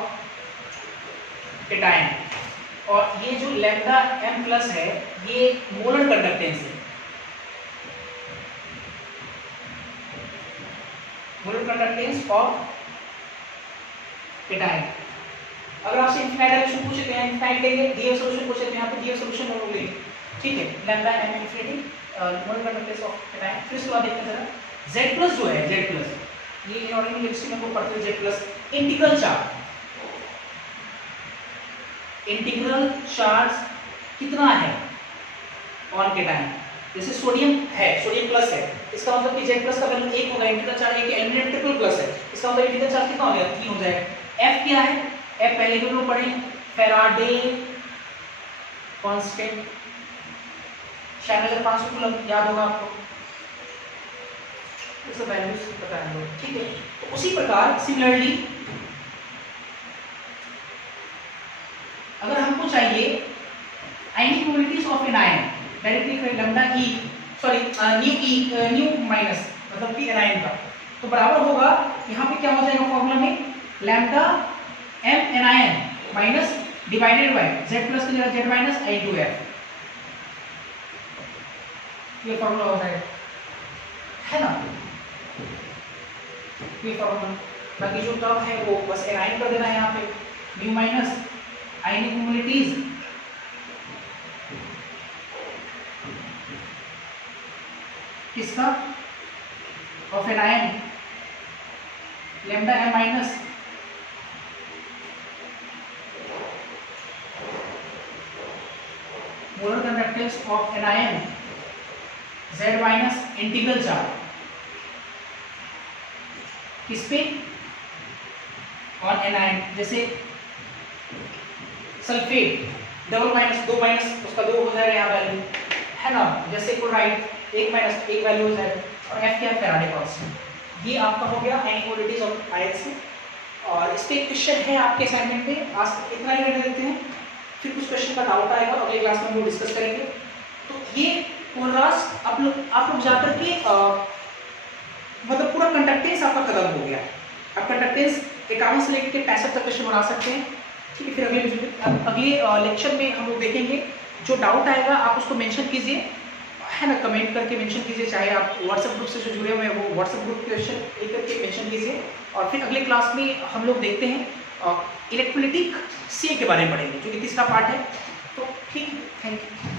कैटायन, और ये जो लैम्डा एम प्लस है ये मोलर कंडक्टेंस है, मोलर कंडक्टेंस ऑफ कैटायन। अगर आपसे इनफाइनाइट डायमेंशन पूछे तो यहाँ इनफाइनाइट लेंगे, दिए सॉल्यूशन पूछे तो यहाँ पे दिए सॉल्यूशन हम लोग लेंगे, ठीक है। Lambda M infinity molar conductance of cation. फिर उसके बाद देखते हैं जरा z प्लस जो है, z प्लस ये इनऑर्गेनिक केमिस्ट्री में को पढ़ते हैं, z plus integral charge, integral charge कितना है ऑन कैटायन। जैसे सोडियम है, सोडियम प्लस है, इसका मतलब कि z प्लस का वैल्यू 1 होगा, इंटीग्रल चार्ज है कि एलिमेंट ट्रिपल प्लस है, इसका मतलब इंटीग्रल चार्ज कितना हो जाएगा, 3 हो जाएगा। f क्या है, f पहले भी लोग पढ़े, फैराडे कांस्टेंट, शायद 1500 कूलम याद होगा आपको, इस वैल्यूज पता है लोग, ठीक है। तो उसी प्रकार सिमिलरली अगर हमको चाहिए ionic mobilities of N ion, directly lambda E sorry न्यू माइनस मतलब कि एनआईएन का, तो बराबर होगा यहाँ पे क्या हो जाएगा फॉर्मूला में लैम्डा एम एनआईएन minus divided by Z plus की जगह Z minus I to F, ये फॉर्मूला हो जाएगा, है ना, ये फॉर्मूला। बाकी जो टर्म है वो बस एनआईएन कर देना है यहाँ पे, न्यू माइनस आयनिक मोबिलिटीज किसका of an ion lambda M minus molar conductance of an ion Z minus integral charge किस पे ऑन एन आयन, जैसे सल्फेट डबल माइनस दो माइनस उसका दो हो जाएगा यहाँ वैल्यू, है ना, जैसे क्लोराइड एक माइनस एक वैल्यू हो जाएगा, और एफ क्या है फैराडे कांस्टेंट। ये आपका हो गया इनइक्वालिटीज ऑफ आयंस में, और इस पे एक क्वेश्चन है आपके असाइनमेंट में, आज इतना ही रहने देते हैं, फिर कुछ क्वेश्चन का डाउट आएगा अगले क्लास में हम वो डिस्कस करेंगे। तो ये कोलरास आप लोग जाकर के मतलब पूरा कंडक्टेंस आपका खत्म हो गया है। आप कंडक्टेंस 51 से लेकर 65 तक क्वेश्चन बना सकते हैं, ठीक है। फिर अगले लेक्चर में हम लोग देखेंगे, जो डाउट आएगा आप उसको मेंशन कीजिए, है ना, कमेंट करके मेंशन कीजिए, चाहे आप व्हाट्सएप ग्रुप से जो जुड़े हुए हैं वो व्हाट्सएप ग्रुप क्वेश्चन लेकर के मेंशन कीजिए, और फिर अगले क्लास में हम लोग देखते हैं इलेक्ट्रोलिटिक सी के बारे में पढ़ेंगे, जो कि तीसरा पार्ट है। तो ठीक है, थैंक यू।